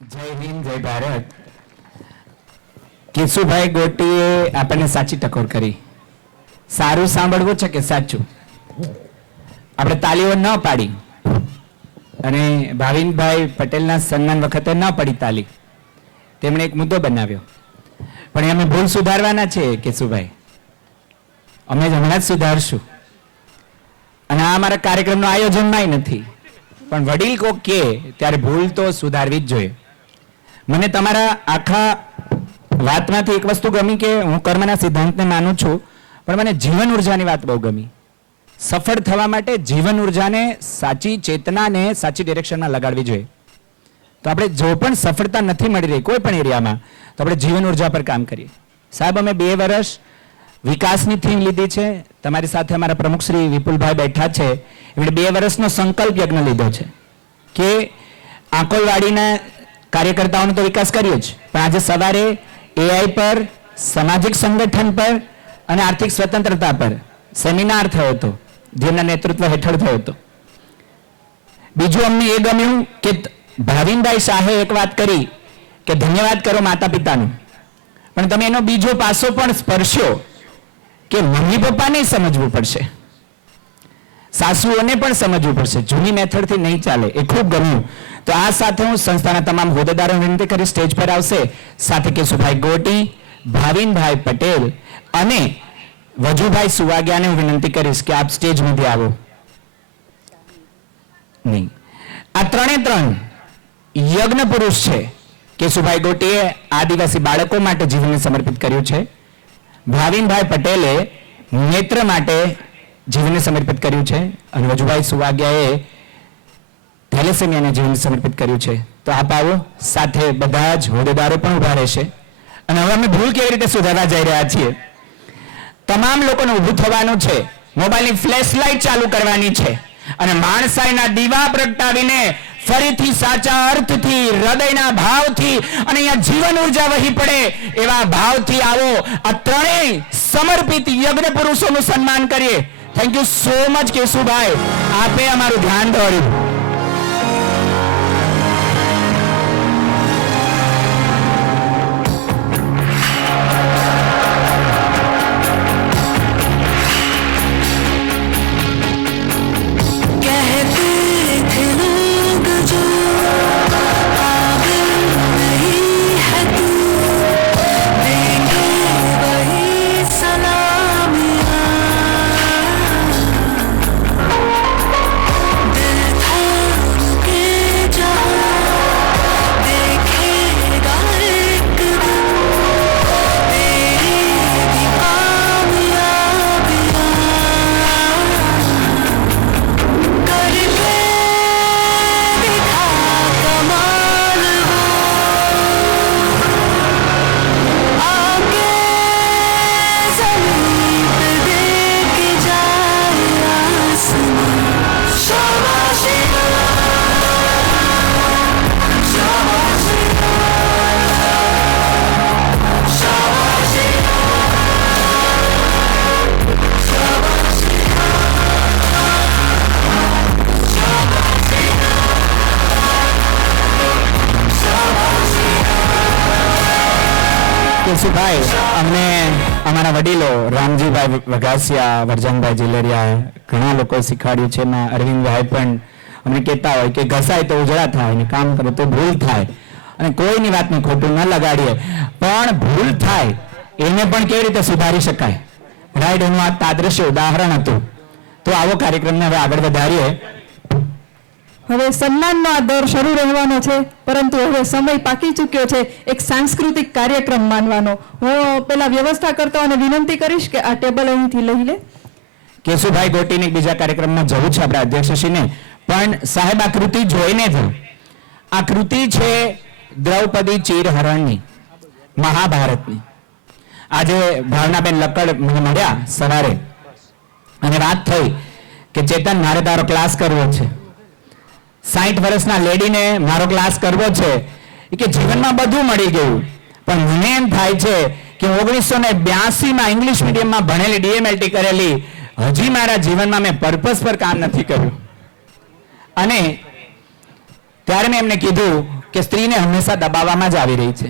જય હિન્દ, જય ભારત. કેશુભાઈ ગોટીએ આપણને સાચી ટકોર કરી. સારું સાંભળવું છે કે સાચું? આપણે તાલીઓ ન પાડી અને ભાવિનભાઈ પટેલના સન્માન વખતે ન પડી તાલી. તેમણે એક મુદ્દો બનાવ્યો, પણ અમે ભૂલ સુધારવાના છે કેશુભાઈ. અમે હમણાં જ સુધારશું. અને આ અમારા કાર્યક્રમનું આયોજનમાં નથી, પણ વડીલ કોક કે ત્યારે ભૂલ તો સુધારવી જ જોઈએ. મને તમારા આખા વાતમાંથી એક વસ્તુ ગમી કે હું કર્મના સિદ્ધાંતને માનું છું, પણ મને જીવન ઉર્જાની વાત બહુ ગમી. સફળ થવા માટે જીવન ઉર્જાને, સાચી ચેતનાને સાચી ડિરેક્શનમાં લગાડવી જોઈએ. તો આપણે જો પણ સફળતા નથી મળી રહી કોઈ પણ એરિયામાં, તો આપણે જીવન ઉર્જા પર કામ કરીએ. સાહેબ, અમે 2 વર્ષ વિકાસની થીમ લીધી છે. તમારી સાથે અમારા પ્રમુખ શ્રી વિપુલભાઈ બેઠા છે. એમણે 2 વર્ષનો સંકલ્પ યજ્ઞ લીધો છે કે આંકોલવાડીના કાર્યકર્તાઓનો તો વિકાસ કર્યો જ, પણ આજે સવારે AI પર, સામાજિક સંગઠન પર અને આર્થિક સ્વતંત્રતા પર સેમિનાર થયો હતો, જેમના નેતૃત્વ હેઠળ થયો હતો. બીજું અમને એ ગમ્યું કે ભાવિનભાઈ શાહે એક વાત કરી કે ધન્યવાદ કરો માતા પિતાનું, પણ તમે એનો બીજો પાસો પણ સ્પર્શ્યો કે મમ્મી પપ્પાને સમજવું પડશે, સાસુઓને પણ સમજવું પડશે. જૂની મેથડથી નહીં ચાલે. એ ખૂબ ગમ્યું. તો આ સાથે હું સંસ્થાના તમામ હોદ્દેદારોને વિનંતી કરી સ્ટેજ પર આવશે. સાથે કેશુભાઈ ગોટી, ભાવિનભાઈ પટેલ અને વજુભાઈ સુવાગ્યાને હું વિનંતી કરીશ કે આપ સ્ટેજ સુધી આવો. નહીં, આ 3 યજ્ઞ પુરુષ છે. કેશુભાઈ ગોટીએ આદિવાસી બાળકો માટે જીવનને સમર્પિત કર્યું છે. ભાવિનભાઈ પટેલે નેત્ર માટે જીવનને સમર્પિત કર્યું છે અને વજુભાઈ સુવાગ્યાએ થેલેસેમિયાને જીવન સમર્પિત કર્યું છે. તો આપ આવો. સાથે બધા જ હોદ્દેદારો પણ ઉભા રહેશે. અને હવે અમે ભૂલ કેવી રીતે સુધારવા જઈ રહ્યા છીએ. તમામ લોકોને ઊભું થવાનું છે, મોબાઈલની ફ્લેશ લાઇટ ચાલુ કરવાની છે અને માણસાઈના દીવા પ્રગટાવીને ફરીથી સાચા અર્થથી, હૃદયના ભાવથી અને અહીંયા જીવન ઉર્જા વહી પડે એવા ભાવથી આવો. આ 3 સમર્પિત યજ્ઞ પુરુષોનું સન્માન કરીએ. Thank you so much Keshubhai, આપે અમારું ધ્યાન દોર્યું. કેશુભાઈ, અમને અમારા વડીલો રામજીભાઈ વઘાસિયા, વરજનભાઈ જીલેરિયા, ઘણા લોકો શીખવાડ્યું છે. એમાં અરવિંદભાઈ પણ અમને કહેતા હોય કે ઘસાય તો ઉજળા થાય અને કામ કરો તો ભૂલ થાય, અને કોઈની વાતને ખોટું ન લગાડીએ, પણ ભૂલ થાય એને પણ કેવી રીતે સુધારી શકાય. રાઈટ, એનું આ તાદ્રશ્ય ઉદાહરણ હતું. તો આવો કાર્યક્રમને હવે આગળ વધારીએ. હવે સન્માનનો આ દોર શરૂ રહેવાનો છે, પરંતુ હવે સમય પાકી ચૂક્યો છે એક સાંસ્કૃતિક કાર્યક્રમ માનવાનો. હું પેલા વ્યવસ્થા કરતાઓને વિનંતી કરીશ કે આ ટેબલ અહીંથી લઈ લે. કેશુભાઈ ગોટીને બીજા કાર્યક્રમમાં જવું છે આપણા અધ્યક્ષશ્રીને, પણ સાહેબ આ કૃતિ જોઈને જ, આ કૃતિ છે દ્રૌપદી ચીરહરણની, મહાભારતની. આજે ભાવનાબેન લક્કડ મને મળ્યા સવારે અને વાત થઈ કે ચેતન, મારે તારો ક્લાસ કરવો છે. 60 વર્ષના લેડીને મારો ક્લાસ કરવો છે. કે જીવનમાં બધું મળી ગયું, પણ મને એમ થાય છે કે 1982માં ઇંગ્લિશ મીડિયમમાં ભણેલી, DMLT કરેલી, હજી મારા જીવનમાં મેં પર્પસ પર કામ નથી કર્યું. અને ત્યારે મેં એમને કીધું કે સ્ત્રીને હંમેશા દબાવવામાં જ આવી રહી છે.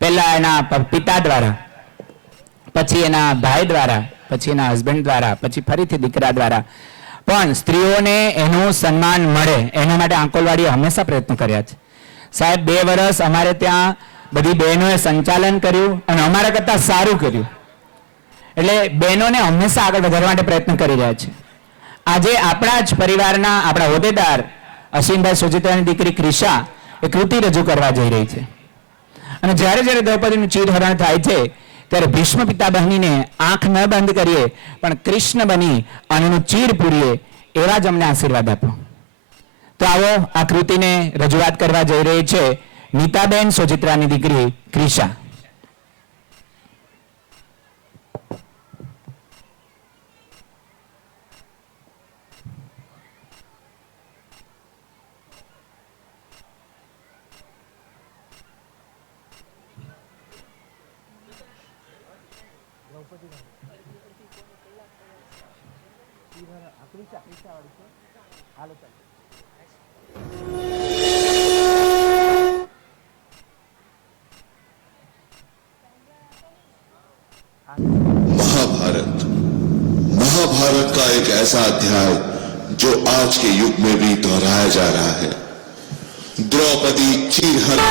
પહેલા એના પિતા દ્વારા, પછી એના ભાઈ દ્વારા, પછી એના હસબન્ડ દ્વારા, પછી ફરીથી દીકરા દ્વારા. પણ સ્ત્રીઓને એનું સન્માન મળે એના માટે આંકોલવાડીએ હંમેશા પ્રયત્ન કર્યા છે. સાહેબ 2 વર્ષ અમારે ત્યાં બધી બહેનોએ સંચાલન કર્યું અને અમારા કરતાં સારું કર્યું. એટલે બહેનોને હંમેશા આગળ વધારવા માટે પ્રયત્ન કરી રહ્યા છે. આજે આપણા જ પરિવારના આપણા હોદ્દેદાર અસીમભાઈ સોજિત્રાની દીકરી ક્રિશા એ કૃતિ રજૂ કરવા જઈ રહી છે. અને જ્યારે જ્યારે દ્રૌપદીનું ચીરહરણ થાય છે ત્યારે ભીષ્મ પિતા બહેનીને આંખ ન બંધ કરીએ પણ કૃષ્ણ બની અને એનું ચીર પૂરીએ એવા જ અમને આશીર્વાદ આપો. તો આવો આ કૃતિને રજૂઆત કરવા જઈ રહી છે નીતાબેન સોજિત્રાની દીકરી ક્રિશા. महाभारत का एक ऐसा अध्याय जो आज के युग में भी दोहराया जा रहा है. द्रौपदी चीरहरण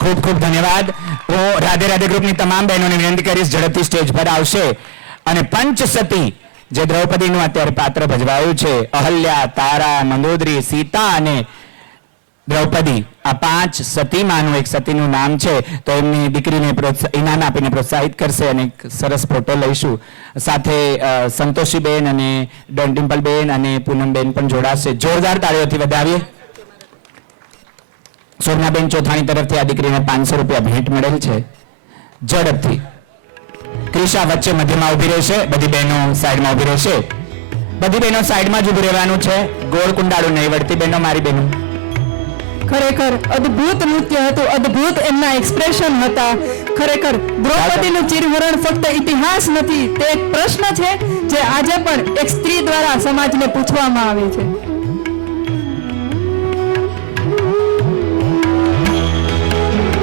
ખૂબ ખૂબ ધન્યવાદ. હું રાધે રાધે ગ્રુપની તમામ બહેનોને વિનંતી કરીશ ઝડપથી સ્ટેજ પર આવશે અને પંચસતી જે દ્રૌપદીનું અત્યારે પાત્ર ભજવાયું છે, અહલ્યા, તારા, મંદોદરી, સીતા અને દ્રૌપદી, આ 5 સતીમાનું એક સતીનું નામ છે. તો એમની દીકરીને ઇનામ આપીને પ્રોત્સાહિત કરશે અને એક સરસ ફોટો લઈશું. સાથે સંતોષીબેન અને ડિમ્પલબેન અને પૂનમબેન પણ જોડાશે. જોરદાર તાળીઓથી વધાવીએ. સોમનાબેન ચોથાણી તરફથી આ દીકરીને 500 રૂપિયા ભેટ મળેલ છે. ઝડપથી ક્રિશા વચ્ચે મધ્યમાં ઊભી રહેશે, બધી બહેનો સાઈડમાં ઊભી રહેશે. બધી બહેનો સાઈડમાં જ ઊભી રહેવાનું છે, ગોળ કુંડાળું નહીં. વળતી બહેનો, મારી બહેનો, ખરેખર અદ્ભુત નૃત્ય હતું, અદ્ભુત એમના એક્સપ્રેશન હતા. ખરેખર દ્રૌપદીનું ચિરહરણ ફક્ત ઇતિહાસ નથી, તે એક પ્રશ્ન છે જે આજે પણ એક સ્ત્રી દ્વારા સમાજને પૂછવામાં આવે છે.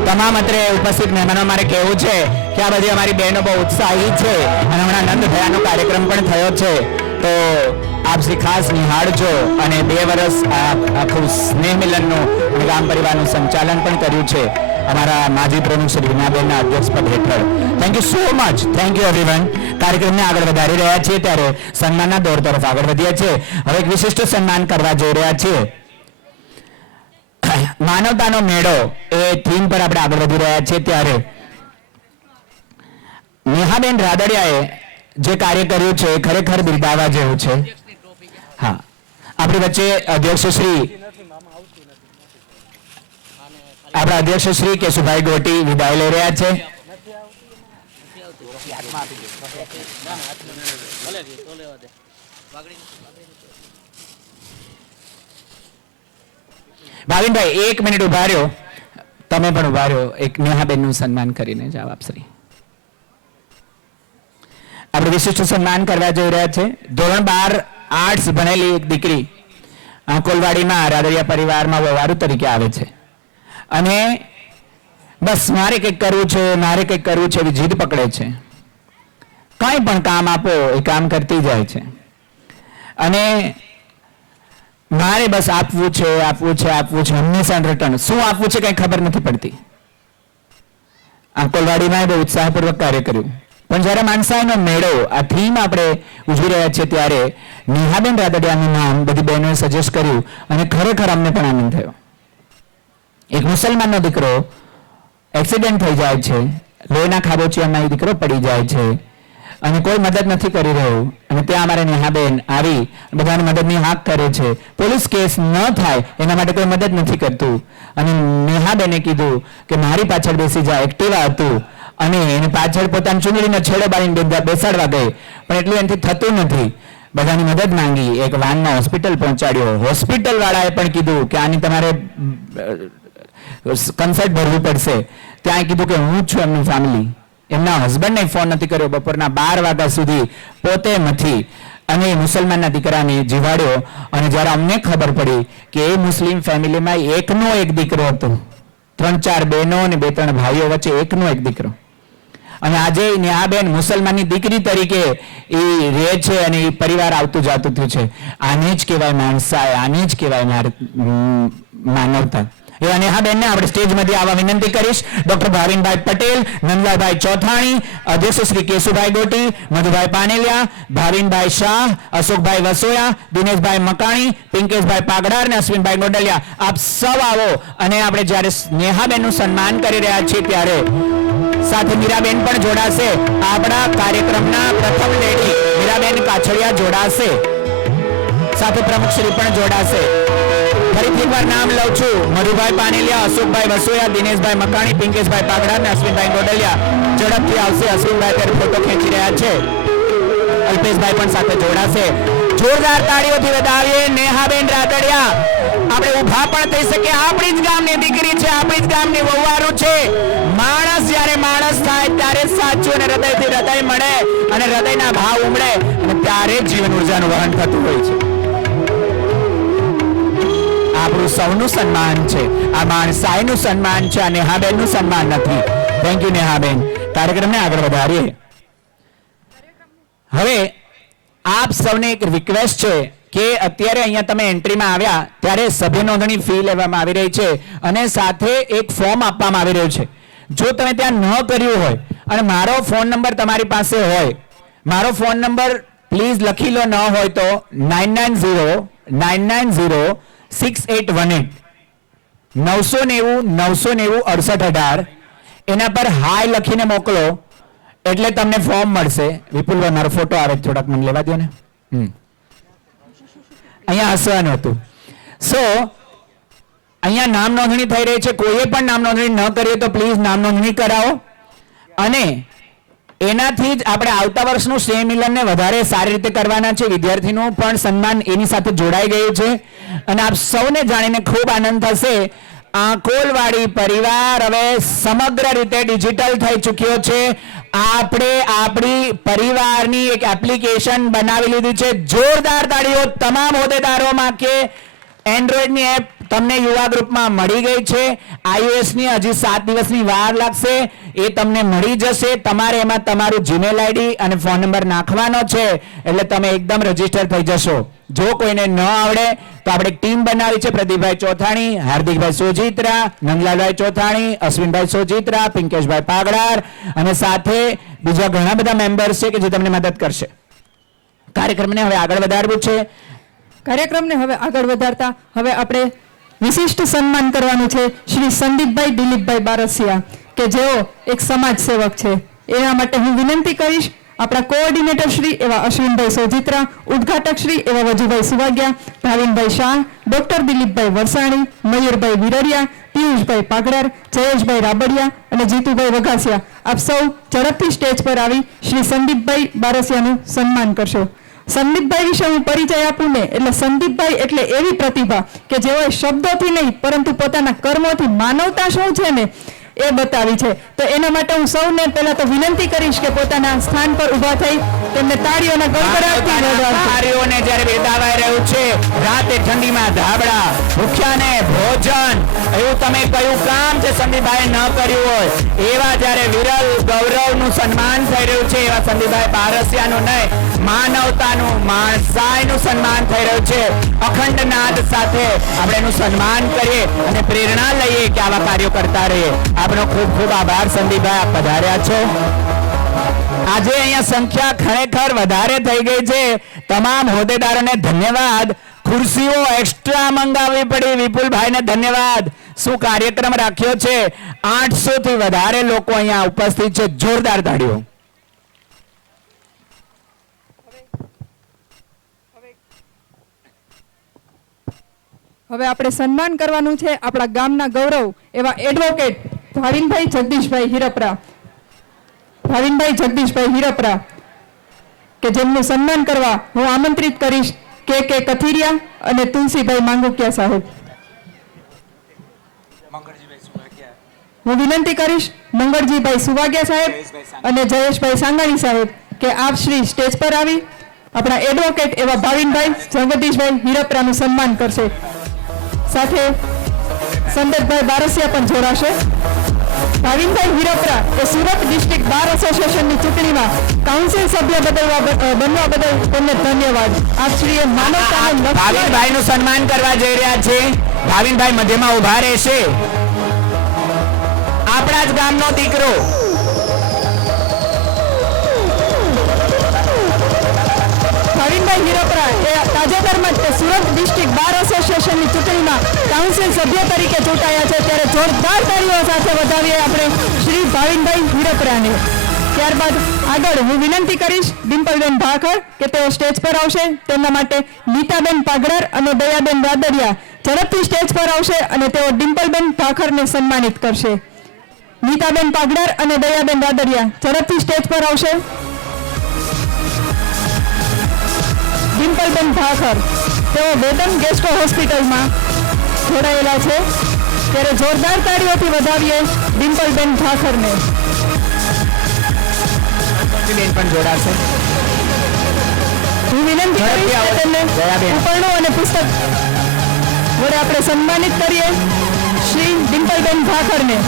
તમામ અત્રે ઉપસ્થિત મહેમાનો મારે કહેવું છે કે આ બધી અમારી બહેનો બહુ ઉત્સાહી છે અને હમણાં નંદ ભયાનો કાર્યક્રમ પણ થયો છે. તો આપ શ્રી ખાસ નિહાળજો. અને 2 વર્ષ આખું સ્નેહ મિલનનું અને ગામ પરિવારનું સંચાલન પણ કર્યું છે અમારા માજી પ્રમુખ શ્રી વિનાબેનના અધ્યક્ષપદ હેઠળ. Thank you so much. Thank you everyone. કાર્યક્રમને આગળ વધારી રહ્યા છીએ ત્યારે સન્માનના દોર તરફ આગળ વધીએ છીએ. હવે એક વિશિષ્ટ સન્માન કરવા જઈ રહ્યા છીએ. માનવતાનો મેળો એ થીમ પર આપણે આગળ વધી રહ્યા છીએ ત્યારે નેહાબેન રાદડિયાએ જે કાર્ય કર્યું છે એ ખરેખર બિરદાવવા જેવું છે. હા, આપણી વચ્ચે આપણા અધ્યક્ષ શ્રી કેશુભાઈ ગોટી વિદાય લઈ રહ્યા છે. ભાવિનભાઈ 1 મિનિટ ઉભા રહ્યો. તમે પણ ઉભા રહ્યો. એક નેહાબેનનું સન્માન કરીને જાવ આપ શ્રી. આપણે વિશિષ્ટ સન્માન કરવા જઈ રહ્યા છે. ધોરણ 12 આર્ટ્સ ભણેલી એક દીકરી કોલવાડીમાં રાદડિયા પરિવારમાં વવારુ તરીકે આવે છે અને બસ મારે કંઈક કરવું છે, મારે કંઈક કરવું છે એવી જીદ પકડે છે. કંઈ પણ કામ આપો એ કામ કરતી જાય છે અને મારે બસ આપવું છે, આપવું છે, આપવું છે, હંમેશા રિટર્ન. શું આપવું છે કંઈ ખબર નથી પડતી. આ કોલવાડીમાં બહુ ઉત્સાહપૂર્વક કાર્ય કર્યું. પણ જ્યારે માનસાઈનો મેળો આ થીમ આપણે ઉજવી રહ્યા છીએ ત્યારે નેહાબેન રાદડિયાનું નામ બધી બહેનોએ સજેસ્ટ કર્યું અને ખરેખર અમને પણ આનંદ થયો. એક મુસલમાનનો દીકરો એક્સિડન્ટ થઈ જાય છે, લોહીના ખાબોચિયામાં એ દીકરો પડી જાય છે અને કોઈ મદદ નથી કરી રહ્યું અને ત્યાં અમારે નેહાબેન આવી બધાને મદદની હાક કરે છે. પોલીસ કેસ ન થાય એના માટે કોઈ મદદ નથી કરતું અને નેહાબેને કીધું કે મારી પાછળ બેસી જાય. એક્ટિવા હતું અને એને પાછળ પોતાની ચૂંદડીનો છેડો બાળીને બેસાડવા ગઈ પણ એટલું એનાથી થતું નથી. બધાની મદદ માંગી, એક વાનમાં હોસ્પિટલ પહોંચાડ્યો. હોસ્પિટલ વાળાએ પણ કીધું કે આની તમારે કન્સલ્ટ ભરવું પડશે. ત્યાં કીધું કે હું છું એમનું ફેમિલી. એમના હસબન્ડને ફોન નથી કર્યો. બપોરના 12 વાગ્યા સુધી પોતે નથી અને મુસલમાનના દીકરાને જીવાડ્યો. અને જ્યારે અમને ખબર પડી કે એ મુસ્લિમ ફેમિલીમાં એકનો એક દીકરો હતો, 3-4 બહેનો અને 2-3 ભાઈઓ વચ્ચે એકનો એક દીકરો, અને આજે નેહાબેન મુસલમાનની દીકરી તરીકે એ રહે છે અને એ પરિવાર આવતું જાતું થયું છે. આને જ કહેવાય માણસાઈ, આને જ કહેવાય માનવતા. એવા નેહાબેનને આપણે સ્ટેજમાંથી આવવા વિનંતી કરીશ. ડોક્ટર ભાવિનભાઈ પટેલ, નંદલાલભાઈ ચોથાણી, અધ્યક્ષ શ્રી કેશુભાઈ ગોટી, મધુભાઈ પાનેલિયા, ભાવિનભાઈ શાહ, અશોકભાઈ વસોયા, દિનેશભાઈ મકાણી, પિંકેશભાઈ પાગડાર અને અશ્વિનભાઈ ગોડલિયા. આપ સૌ આવો અને આપણે જ્યારે નેહાબેનનું સન્માન કરી રહ્યા છીએ ત્યારે સાથે મીરાબેન પણ જોડાશે. આપણા કાર્યક્રમના પ્રથમ લેડી મીરાબેન કાછડિયા જોડાશે. સાથે પ્રમુખ શ્રી પણ જોડાશે. ફરીથી એકવાર નામ લઉં છું. મધુભાઈ પાનેલિયા, અશોકભાઈ વસોયા, દિનેશભાઈ મકાણી, પિંકેશભાઈ પાગડા અને અશ્વિનભાઈ ગોડલિયા ઝડપથી આવશે. અશ્વિનભાઈ ત્યારે ફોટો ખેંચી રહ્યા છે. અલ્પેશભાઈ પણ સાથે જોડાશે. જોરદાર તાળીઓથી વધાવીએ નેહાબેન રાદડિયા. આપણે ઊભા પણ થઈ શકે. આપણી જ ગામની દીકરી છે, આપણી જ ગામની વહુવારું છે. માણસ જ્યારે માણસ થાય ત્યારે સાચું અને હૃદયથી હૃદય મળે અને હૃદયના ભાવ ઉમળે અને ત્યારે જ જીવન ઉર્જાનું વહન થતું હોય છે. આપણું સૌનું સન્માન છે. આ માણસાઈનું સન્માન છે, આ નેહાબેનનું સન્માન નથી. થેન્ક યુ નેહાબેન. કાર્યક્રમને આગળ વધારીએ. હવે આપ સૌને એક રિક્વેસ્ટ છે કે અત્યારે અહીંયા તમે એન્ટ્રીમાં આવ્યા ત્યારે સભ્ય નોંધણી ફી લેવામાં આવી રહી છે અને સાથે એક ફોર્મ આપવામાં આવી રહ્યું છે. જો તમે ત્યાં ન કર્યું હોય અને મારો ફોન નંબર તમારી પાસે હોય, મારો ફોન નંબર પ્લીઝ લખી લો, ન હોય તો 9909906818 990 એના પર હાય લખીને મોકલો એટલે તમને ફોર્મ મળશે. વિપુલભાઈ મારો ફોટો આવે થોડાક મને લેવા દો ને. અહીંયા હસવાનું હતું. સો અહીંયા નામ નોંધણી થઈ રહી છે. કોઈએ પણ નામ નોંધણી ન કરીએ તો પ્લીઝ નામ નોંધણી કરાવો અને એનાથી જ આપણે આવતા વર્ષનું સ્નેહ મિલનને વધારે સારી રીતે કરવાના છે. વિદ્યાર્થીનું પણ સન્માન એની સાથે જોડાઈ ગયું છે અને આપ સૌને જાણીને ખૂબ આનંદ થશે. આંકોલવાડી પરિવાર હવે સમગ્ર રીતે ડિજિટલ થઈ ચૂક્યો છે. આપણે આપણી પરિવારની એક એપ્લિકેશન બનાવી લીધી છે. જોરદાર તાળીઓ તમામ હોદ્દેદારોમાં કે એન્ડ્રોઈડની એપ તમને યુવા ગ્રુપમાં મળી ગઈ છે. iOS ની હજી 7 દિવસની વાર લાગશે. એ તમને મળી જશે. તમારે એમાં તમારું જીમેલ આઈડી અને ફોન નંબર નાખવાનો છે એટલે તમે એકદમ રજીસ્ટર થઈ જશો. જો કોઈને ન આવડે તો આપણે ટીમ બનાવી છે. પ્રદીપભાઈ ચોથાણી, હાર્દિકભાઈ સોજીત્રા, નંદલાલભાઈ ચોથાણી, અશ્વિનભાઈ સોજીત્રા, પિંકેશભાઈ પાગડાર અને સાથે બીજા ઘણા બધા મેમ્બર્સ છે કે જે તમને મદદ કરશે. કાર્યક્રમને હવે આગળ વધારવું છે. કાર્યક્રમને હવે આગળ વધારતા હવે આપણે વિશિષ્ટ સન્માન કરવાનું છે શ્રી સંદીપભાઈ દિલીપભાઈ બારસિયા કે જેઓ એક સમાજ સેવક છે. એના માટે હું વિનંતી કરીશ આપણા કોઓર્ડિનેટર શ્રી એવા અશ્વિનભાઈ સોજીત્રા, ઉદ્ઘાટક શ્રી એવા વજુભાઈ સુવાગ્યા, ભાવિનભાઈ શાહ, ડોક્ટર દિલીપભાઈ વરસાણી, મયુરભાઈ વિરડિયા, પિયુષભાઈ પાગડાર, જયેશભાઈ રાબડિયા અને જીતુભાઈ વઘાસિયા આપ સૌ ઝડપથી સ્ટેજ પર આવી શ્રી સંદીપભાઈ બારસિયાનું સન્માન કરશો. સંદીપભાઈ વિશે હું પરિચય આપું ને એટલે સંદીપભાઈ એટલે એવી પ્રતિભા કે જેઓએ શબ્દોથી નહીં પરંતુ પોતાના કર્મોથી માનવતા શું છે ને એ બતાવી છે. તો એના માટે હું સૌને પહેલા તો વિનંતી કરીશ કે પોતાના સ્થાન પર ઊભા થઈ તેમને તાળીઓના ગડગડાટથી વધાવશે. તાળીઓને જ્યારે બિરદાવાઈ રહ્યું છે. રાતે ઠંડીમાં ધાબળા, ભૂખ્યાને ભોજન, એવું તમે કયું કામ છે સંદીપભાઈ ન કર્યું હોય એવા જ્યારે વિરલ ગૌરવનું સન્માન થઈ રહ્યું છે એવા સંદીપભાઈ બારસિયાનું નહીં, માનવતાનું, માણસાઈનું સન્માન થઈ રહ્યું છે. અખંડ નાદ સાથે આપણે એનું સન્માન કરીએ અને પ્રેરણા લઈએ કે આવા કાર્યો કરતા રહીએ. આપનો ખૂબ ખૂબ આભાર સંદીપભાઈ, આપ પધાર્યા છો. આજે અહીંયા સંખ્યા ખરેખર વધારે થઈ ગઈ છે. તમામ હોદ્દેદારોને ધન્યવાદ. ખુરશીઓ એક્સ્ટ્રા મંગાવવી પડી. વિપુલભાઈને ધન્યવાદ. શું કાર્યક્રમ રાખ્યો છે. 800 થી વધારે લોકો અહીંયા ઉપસ્થિત છે. જોરદાર તાળીઓ. હવે આપણે સન્માન કરવાનું છે આપણા ગામના ગૌરવ એવા એડવોકેટ ભાવિનભાઈ જગદીશભાઈ હિરપરા. ભાવિનભાઈ જગદીશભાઈ હિરપરા કે જેમનું સન્માન કરવા હું આમંત્રિત કરીશ કે કથિરિયા અને તુલસીભાઈ માંગુકિયા સાહેબ. હું વિનંતી કરીશ મંગળજીભાઈ સુવાગ્યા સાહેબ અને જયેશભાઈ સાંગાણી સાહેબ કે આપ શ્રી સ્ટેજ પર આવી આપણા એડવોકેટ એવા ભાવિનભાઈ જગદીશભાઈ હિરપરાનું સન્માન કરશે. સાથે સંદીપભાઈ બારસિયા પણ જોડાશે. ભાવિનભાઈ હિરપરા એ સુરત ડિસ્ટ્રિક્ટ બાર એસોસિએશનની ચૂંટણીમાં કાઉન્સિલ સભ્ય બનવા બદલ તેમને ધન્યવાદ. આપ શ્રીએ માનવતાનું ભાવિનભાઈનું સન્માન કરવા જઈ રહ્યા છે. ભાવિનભાઈ મધ્યમાં ઉભા રહેશે. આપણા જ ગામનો દીકરો ભાવિનભાઈ હિરપરા એ તાજેતરમાં જ સુરત ડિસ્ટ્રિક્ટ બાર એસોસિએશનની ચૂંટણીમાં કાઉન્સિલ સભ્ય તરીકે ચૂંટાયા છે. ત્યારે જોરદાર તાળીઓ સાથે વધાવીએ આપણે શ્રી ભાવિનભાઈ હિરપરાને. ત્યારબાદ આગળ હું વિનંતી કરીશ ડિમ્પલબેન ભાખર કે તેઓ સ્ટેજ પર આવશે. તેમના માટે નીતાબેન પાગડાર અને દયાબેન રાદડિયા ઝડપથી સ્ટેજ પર આવશે અને તેઓ ડિમ્પલબેન ભાખરને સન્માનિત કરશે. નીતાબેન પાગડાર અને દયાબેન રાદડિયા ઝડપથી સ્ટેજ પર આવશે. ડિમ્પલબેન ભાખર તેઓ વેદન ગેસ્ટો હોસ્પિટલમાં જોડાયેલા છે. ત્યારે જોરદાર તાળીઓથી વધાવીએ ડિમ્પલબેન ભાખરને. પણ જોડાશે. હું વિનંતી કરીશ કે તેમને ઉપકરણો અને પુસ્તક વડે આપણે સન્માનિત કરીએ શ્રી ડિમ્પલબેન ભાખરને.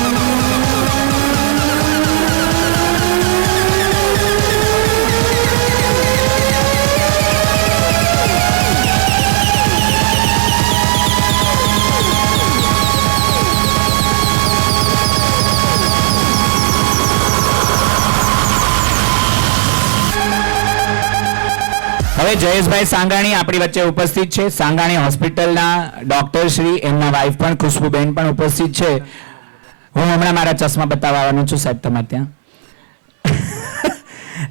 હવે જયેશભાઈ સાંગાણી આપણી વચ્ચે ઉપસ્થિત છે. સાંગાણી હોસ્પિટલના ડોક્ટર શ્રી, એમના વાઇફ પણ ખુશ્બુબેન પણ ઉપસ્થિત છે. હું હમણાં મારા ચશ્મા બતાવવા આવવાનો છું સાહેબ તમારે ત્યાં.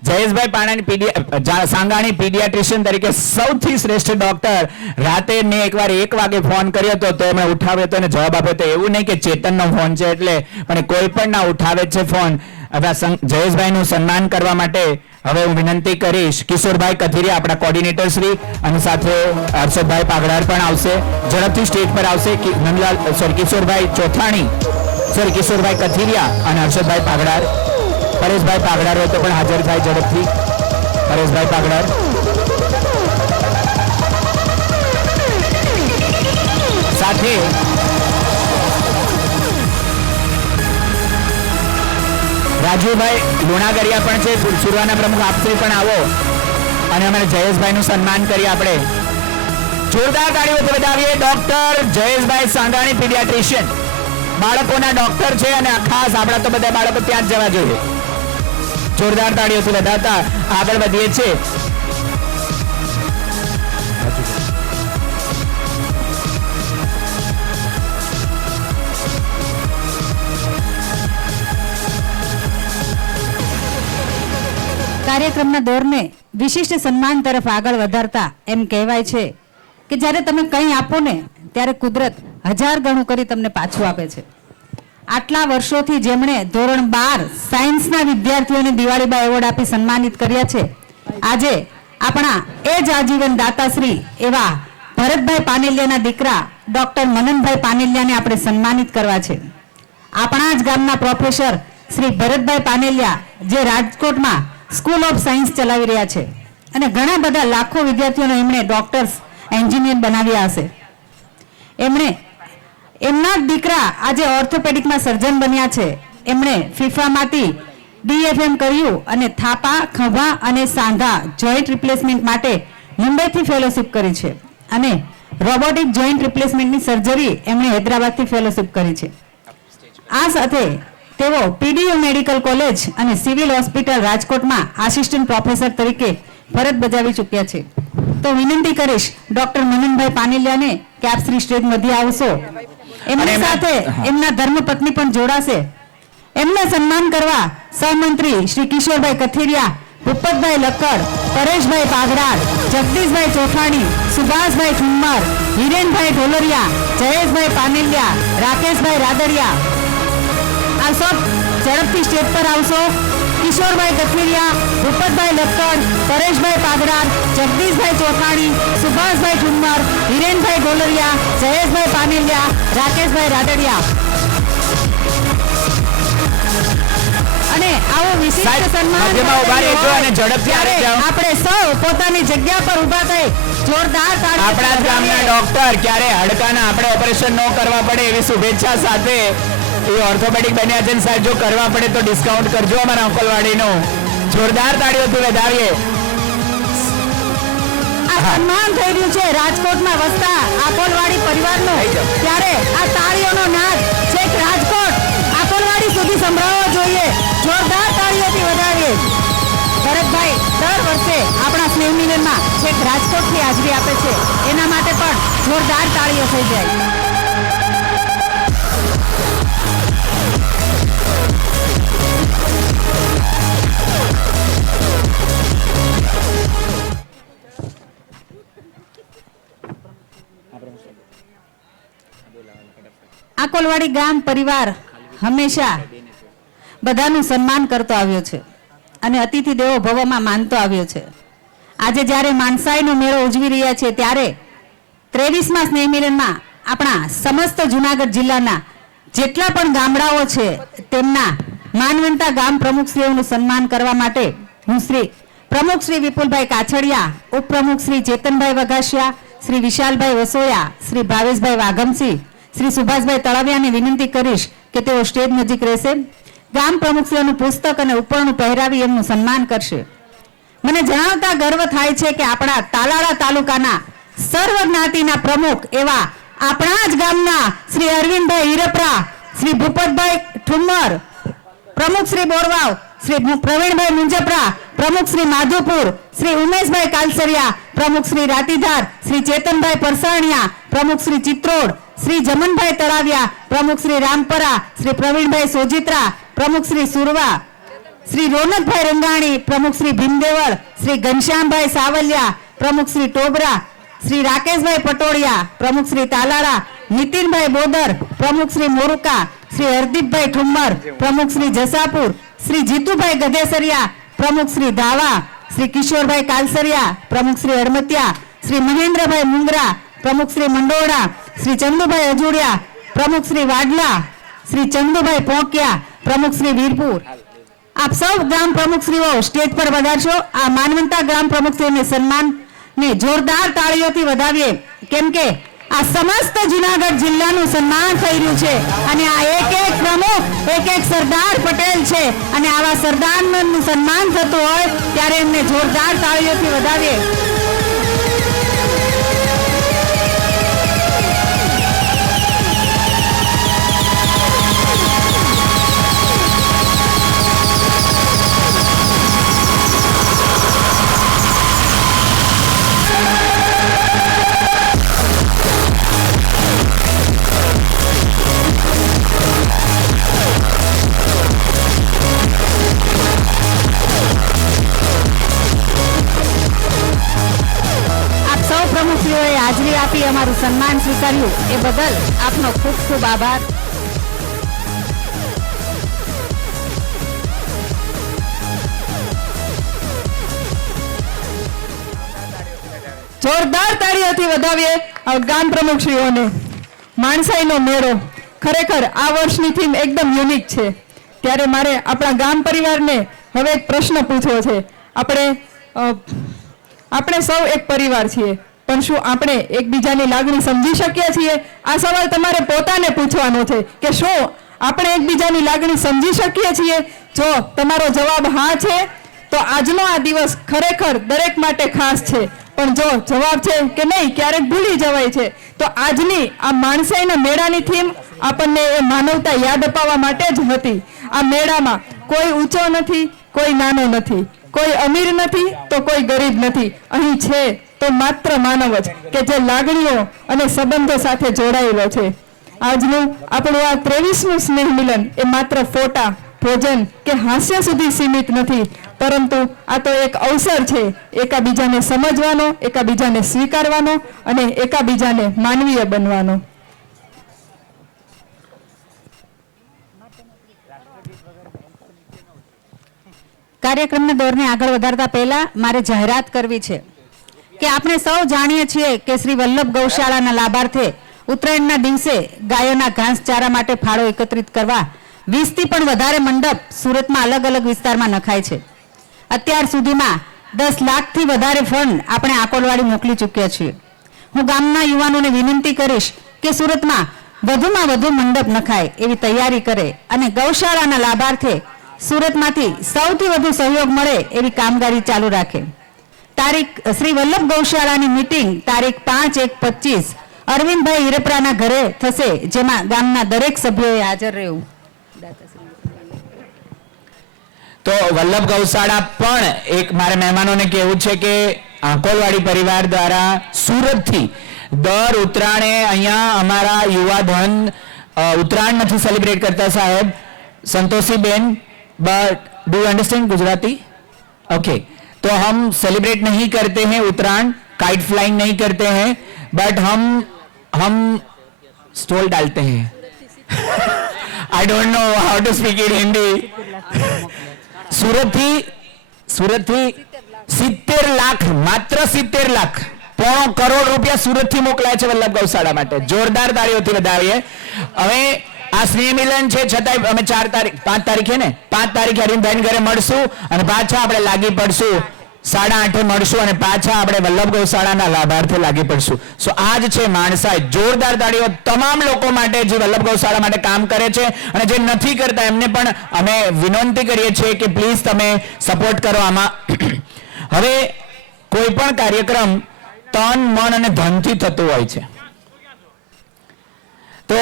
જયેશભાઈ સાંગાણી પીડિયાટ્રિશિયન તરીકે સૌથી શ્રેષ્ઠ ડોક્ટર. રાતે મેં એકવાર 1 વાગે ફોન કર્યો હતો તો એમણે ઉઠાવ્યો હતો અને જવાબ આપ્યો હતો. એવું નહીં કે ચેતનનો ફોન છે એટલે, પણ કોઈ પણ ના ઉઠાવે છે ફોન. હવે જયેશભાઈનું સન્માન કરવા માટે હવે હું વિનંતી કરીશ કિશોરભાઈ કથિરિયા, આપણા કોર્ડિનેટર શ્રી, અને સાથે હર્ષદભાઈ પાગડાર પણ આવશે. ઝડપથી સ્ટેજ પર આવશે. કિશોરભાઈ ચોથાણી, કિશોરભાઈ કથિરિયા અને હર્ષદભાઈ પાગડાર. પરેશભાઈ પાગડાર હોય તો પણ હાજર થાય ઝડપથી. પરેશભાઈ પાગડાર. સાથે રાજુભાઈ લુણાગરિયા પણ છે, સુરવાના પ્રમુખ આપશ્રી પણ આવો અને અમે જયેશભાઈનું સન્માન કરીએ. આપણે જોરદાર તાળીઓથી વધાવીએ. ડોક્ટર જયેશભાઈ સાંગાણી પીડિયાટ્રિશિયન, બાળકોના ડોક્ટર છે અને ખાસ આપણા તો બધા બાળકો ત્યાં જ જવા જોઈએ. જોરદાર તાળીઓથી વધાવતા આગળ વધીએ છીએ. કાર્યક્રમના દોરને વિશિષ્ટ સન્માન તરફ આગળ વધારતા એમ કહેવાય છે કે જ્યારે તમે કંઈ આપો ને ત્યારે કુદરત 1000 ગણું કરી તમને પાછું આપે છે. આટલા વર્ષોથી જેમણે ધોરણ 12 સાયન્સના વિદ્યાર્થીઓને દિવાળીબા એવોર્ડ આપી સન્માનિત કર્યા છે, આજે આપણા એ જ આજીવન દાતાશ્રી એવા ભરતભાઈ પાનેલિયાના દીકરા ડોક્ટર મનનભાઈ પાનેલિયાને આપણે સન્માનિત કરવા છે. આપણા જ ગામના પ્રોફેસર શ્રી ભરતભાઈ પાનેલિયા જે રાજકોટમાં સ્કૂલ ઓફ સાયન્સ ચલાવી રહ્યા છે અને ઘણા બધા લાખો વિદ્યાર્થીઓને એમણે ડોક્ટર્સ, એન્જિનિયર બનાવ્યા હશે. એમણે એમના જ દીકરા આજે ઓર્થોપેડિકમાં સર્જન બન્યા છે. એમણે ફિફામાંથી DFM કર્યું અને થાપા, ખભા અને સાંધા જોઈન્ટ રિપ્લેસમેન્ટ માટે મુંબઈથી ફેલોશિપ કરી છે અને રોબોટિક જોઈન્ટ રિપ્લેસમેન્ટની સર્જરી એમણે હૈદરાબાદથી ફેલોશિપ કરી છે. આ સાથે તેઓ PDU મેડિકલ કોલેજ અને સિવિલ હોસ્પિટલ રાજકોટમાં આસિસ્ટન્ટ પ્રોફેસર તરીકે ફરજ બજાવી ચૂક્યા છે. તો વિનંતી કરીશ ડોક્ટર મનનભાઈ પાનેલિયાને કે આપ શ્રી સ્ટેજ મધ્ય આવશો. એમની સાથે એમના ધર્મપત્ની પણ જોડાશે. એમને સન્માન કરવા સહમંત્રી શ્રી કિશોરભાઈ કથિરિયા, ભૂપતભાઈ લક્કડ, પરેશભાઈ પાગડાર, જગદીશભાઈ ચોથાણી, સુભાષભાઈ ઠુમ્મર, હિરેનભાઈ ઢોલરિયા, જયેશભાઈ પાનેલિયા, રાકેશભાઈ રાદડિયા, આ સૌ ઝડપથી સ્ટેજ પર આવશો. કિશોરભાઈ કથિરિયા, ભૂપતભાઈ લક્કડ, પરેશભાઈ પાગડાર, જગદીશભાઈ ચોથાણી, સુભાષભાઈ ઠુમ્મર, હિરેનભાઈ ઢોલરિયા, જયેશભાઈ પાનેલિયા, રાકેશભાઈ રાદડિયા. અને આવો વિશિષ્ટ સન્માન આપણે સૌ પોતાની જગ્યા પર ઊભા થઈ જોરદાર તાળી. આપણા જ ગામના ડોક્ટર, ક્યારે હાડકાના આપણે ઓપરેશન ન કરવા પડે એવી શુભેચ્છા સાથે એ ઓર્થોપેડિક બન્યા છે. સાહેબ જો કરવા પડે તો ડિસ્કાઉન્ટ કરજો અમારા અંકલવાડીનું. જોરદાર તાળીઓથી વધાવીએ. આ સન્માન થઈ રહ્યું છે રાજકોટમાં વસતા આકોલવાડી પરિવારનું, ત્યારે આ તાળીઓનો નાદ છેક રાજકોટ આકોલવાડી સુધી સંભળાવવો જોઈએ. જોરદાર તાળીઓથી વધાવીએ. ભરતભાઈ દર વર્ષે આપણા સ્નેહ મિલનમાં છેક રાજકોટથી હાજરી આપે છે, એના માટે પણ જોરદાર તાળીઓ થઈ જાય. આકોલવાડી ગામ પરિવાર હંમેશા બધાનું સન્માન કરતો આવ્યો છે અને અતિથિ દેવો ભવમાં માનતો આવ્યો છે. આજે જ્યારે માનસાઈનો મેળો ઉજવી રહ્યા છે ત્યારે 23મા સ્નેહ મિલનમાં આપણા સમસ્ત જુનાગઢ જિલ્લાના જેટલા પણ ગામડાઓ છે તેમના માનવંતા ગામ પ્રમુખશ્રીઓનું સન્માન કરવા માટે હું શ્રી પ્રમુખ શ્રી વિપુલભાઈ કાછડિયા, ઉપપ્રમુખ શ્રી ચેતનભાઈ વઘાસિયા, શ્રી વિશાલભાઈ વસોયા, શ્રી ભાવેશભાઈ વાઘમસિંહ, શ્રી સુભાષભાઈ તળાવિયાને વિનંતી કરીશ કે તેઓ સ્ટેજ નજીક રહેશે. ગામ પ્રમુખશ્રીઓનું પુસ્તક અને ઉપરણું પહેરાવી એમનું સન્માન કરશે. મને જણાવતા ગર્વ થાય છે કે આપણા તાલાળા તાલુકાના સર્વ જ્ઞાતિના પ્રમુખ એવા આપણા જ ગામના શ્રી અરવિંદભાઈ હિરપરા, શ્રી ભૂપતભાઈ ઠુમ્મર, પ્રમુખ શ્રી બોરવાવ, શ્રી પ્રવીણભાઈ મુંજપરા, પ્રમુખ શ્રી માધુપુર, શ્રી ઉમેશભાઈ કાલસરિયા, પ્રમુખ શ્રી રાતીધાર, શ્રી ચેતનભાઈ પરસાણિયા, પ્રમુખ શ્રી ચિત્રોડ, શ્રી જમનભાઈ તળાવિયા, પ્રમુખ શ્રી રામપરા, શ્રી પ્રવીણભાઈ સોજિત્રા, પ્રમુખ શ્રી સુરવા, શ્રી રોનકભાઈ રંગાણી, પ્રમુખ શ્રી ભીમદેવળ, શ્રી ઘનશ્યામભાઈ સાવલિયા, પ્રમુખ શ્રી ટોબરા, શ્રી રાકેશભાઈ પટોળિયા, પ્રમુખ શ્રી તાલાળા, નીતિનભાઈ બોદર, પ્રમુખ શ્રી મોરુકા, શ્રી હરદીપભાઈ ઠુમ્મર, પ્રમુખ શ્રી જસાપુર, શ્રી જીતુભાઈ ગધેસરિયા, પ્રમુખ શ્રી ધાવા, શ્રી કિશોરભાઈ કાલસરિયા, પ્રમુખ શ્રી હડમતિયા, શ્રી મહેન્દ્રભાઈ મુંગરા, પ્રમુખ શ્રી મંડોળા, શ્રી ચંદુભાઈ અજુડિયા, પ્રમુખ શ્રી વાડલા, શ્રી ચંદુભાઈ પોંકિયા, પ્રમુખ શ્રી વીરપુર. આપ સૌ ગ્રામ પ્રમુખશ્રીઓ સ્ટેજ પર વધારશો. આ માનવંતા ગ્રામ પ્રમુખશ્રીઓને સન્માનને જોરદાર તાળીઓથી વધાવીએ, કેમ કે આ સમસ્ત જુનાગઢ જિલ્લાનું સન્માન થઈ રહ્યું છે અને આ એક એક પ્રમુખ એક એક સરદાર પટેલ છે અને આવા સરદારનું સન્માન થતું હોય ત્યારે એમને જોરદાર તાળીઓથી વધાવીએ. પ્રમુખશ્રીઓએ હાજરી આપી અમારું સન્માન સ્વીકાર્યું એ બદલ આપનો ખૂબ ખૂબ આભાર. જોરદાર તાળીઓથી વધાવીએ આ ગ્રામ પ્રમુખશ્રીઓને. માણસાઈનો મેળો ખરેખર આ વર્ષની થીમ એકદમ યુનિક છે. ત્યારે મારે આપણા ગામ પરિવારને હવે એક પ્રશ્ન પૂછવો છે. આપણે સૌ એક પરિવાર છીએ, પણ શું આપણે એકબીજાની લાગણી સમજી શકીએ છીએ? આ સવાલ તમારે પોતાને પૂછવાનો છે કે શું આપણે એકબીજાની લાગણી સમજી શકીએ છીએ? જો તમારો જવાબ હા છે તો આજનો આ દિવસ ખરેખર દરેક માટે ખાસ છે, પણ જો જવાબ છે કે નહીં, ક્યારેક ભૂલી જવાય છે, તો આજની આ માણસાઈના મેળાની થીમ આપણને એ માનવતા યાદ અપાવવા માટે જ હતી. આ મેળામાં કોઈ ઊંચો નથી, કોઈ નાનો નથી, કોઈ અમીર નથી તો કોઈ ગરીબ નથી. અહીં છે તો માત્ર માનવ જ કે જે લાગણીઓ અને સંબંધો સાથે જોડાયેલો છે. આજનું આપણું આ 23મું સ્નેહ મિલન એ માત્ર ફોટા, ભોજન કે હાસ્ય સુધી સીમિત નથી, પરંતુ આ તો એક અવસર છે એકાબીજાને સમજવાનો, એકાબીજાને સ્વીકારવાનો અને એકાબીજાને માનવીય બનવાનો. કાર્યક્રમના દોરને આગળ વધારતા પહેલા મારે જાહેરાત કરવી છે કે આપણે સૌ જાણીએ છીએ કે શ્રી વલ્લભ ગૌશાળાના લાભાર્થે ઉત્તરાયણના દિવસે ગાયોના ઘાસચારા માટે ફાળો એકત્રિત કરવા 20થી પણ વધારે મંડપ સુરતમાં અલગ અલગ વિસ્તારમાં નખાય છે. અત્યાર સુધીમાં 10 લાખથી વધારે ફંડ આપણે આકોલવાડી મોકલી ચૂક્યા છીએ. હું ગામના યુવાનોને વિનંતી કરીશ કે સુરતમાં વધુમાં વધુ મંડપ નખાય એવી તૈયારી કરે અને ગૌશાળાના લાભાર્થે સુરતમાંથી સૌથી વધુ સહયોગ મળે એવી કામગીરી ચાલુ રાખે. શ્રી વલ્લભ ગૌશાળાની મીટિંગ તારીખ 5/1/25 અરવિંદભાઈ હિરપરાના ઘરે થશે, જેમાં ગામના દરેક સભ્યોએ હાજર રહેવું. તો વલ્લભ ગૌશાળા પણ એક મારે મહેમાનોને કહેવું છે કે આંકોલવાડી પરિવાર દ્વારા સુરતથી દર ઉત્તરાયણે અહીંયા અમારા યુવા ધન ઉત્તરાયણ નથી સેલિબ્રેટ કરતા સાહેબ Santoshi Ben, but do understand Gujarati? Okay, तो हम सेलिब्रेट नहीं करते हैं उत्तरायण, काइट फ्लाइंग नहीं करते हैं, बट हम स्टॉल डालते हैं. I don't know how to speak in Hindi. Surat थी 70 लाख, मात्र 70 लाख, 1.25 કરોડ રૂપિયા સુરત થી મોકલાય છે વલ્લભ ગૌશાળા માટે. જોરદાર તાળીઓથી વધાવીએ. હવે આ સ્નેહ મિલન છે, છતાંય અમે 5 તારીખે ને 5 તારીખે હરીમભાઈ ઘરે મળશું અને પાછા આપણે લાગી પડશું 8:30 મળશું અને પાછા આપણે વલ્લભ ગૌશાળાના લાભાર્થે લાગી પડશું. સો આજ છે માણસાઈ. જોરદાર તાળીઓ તમામ લોકો માટે જે વલ્લભ ગૌશાળા માટે કામ કરે છે અને જે નથી કરતા એમને પણ અમે વિનંતી કરીએ છીએ કે પ્લીઝ તમે સપોર્ટ કરો આમાં. હવે કોઈ પણ કાર્યક્રમ તન, મન અને ધનથી થતું હોય છે, તો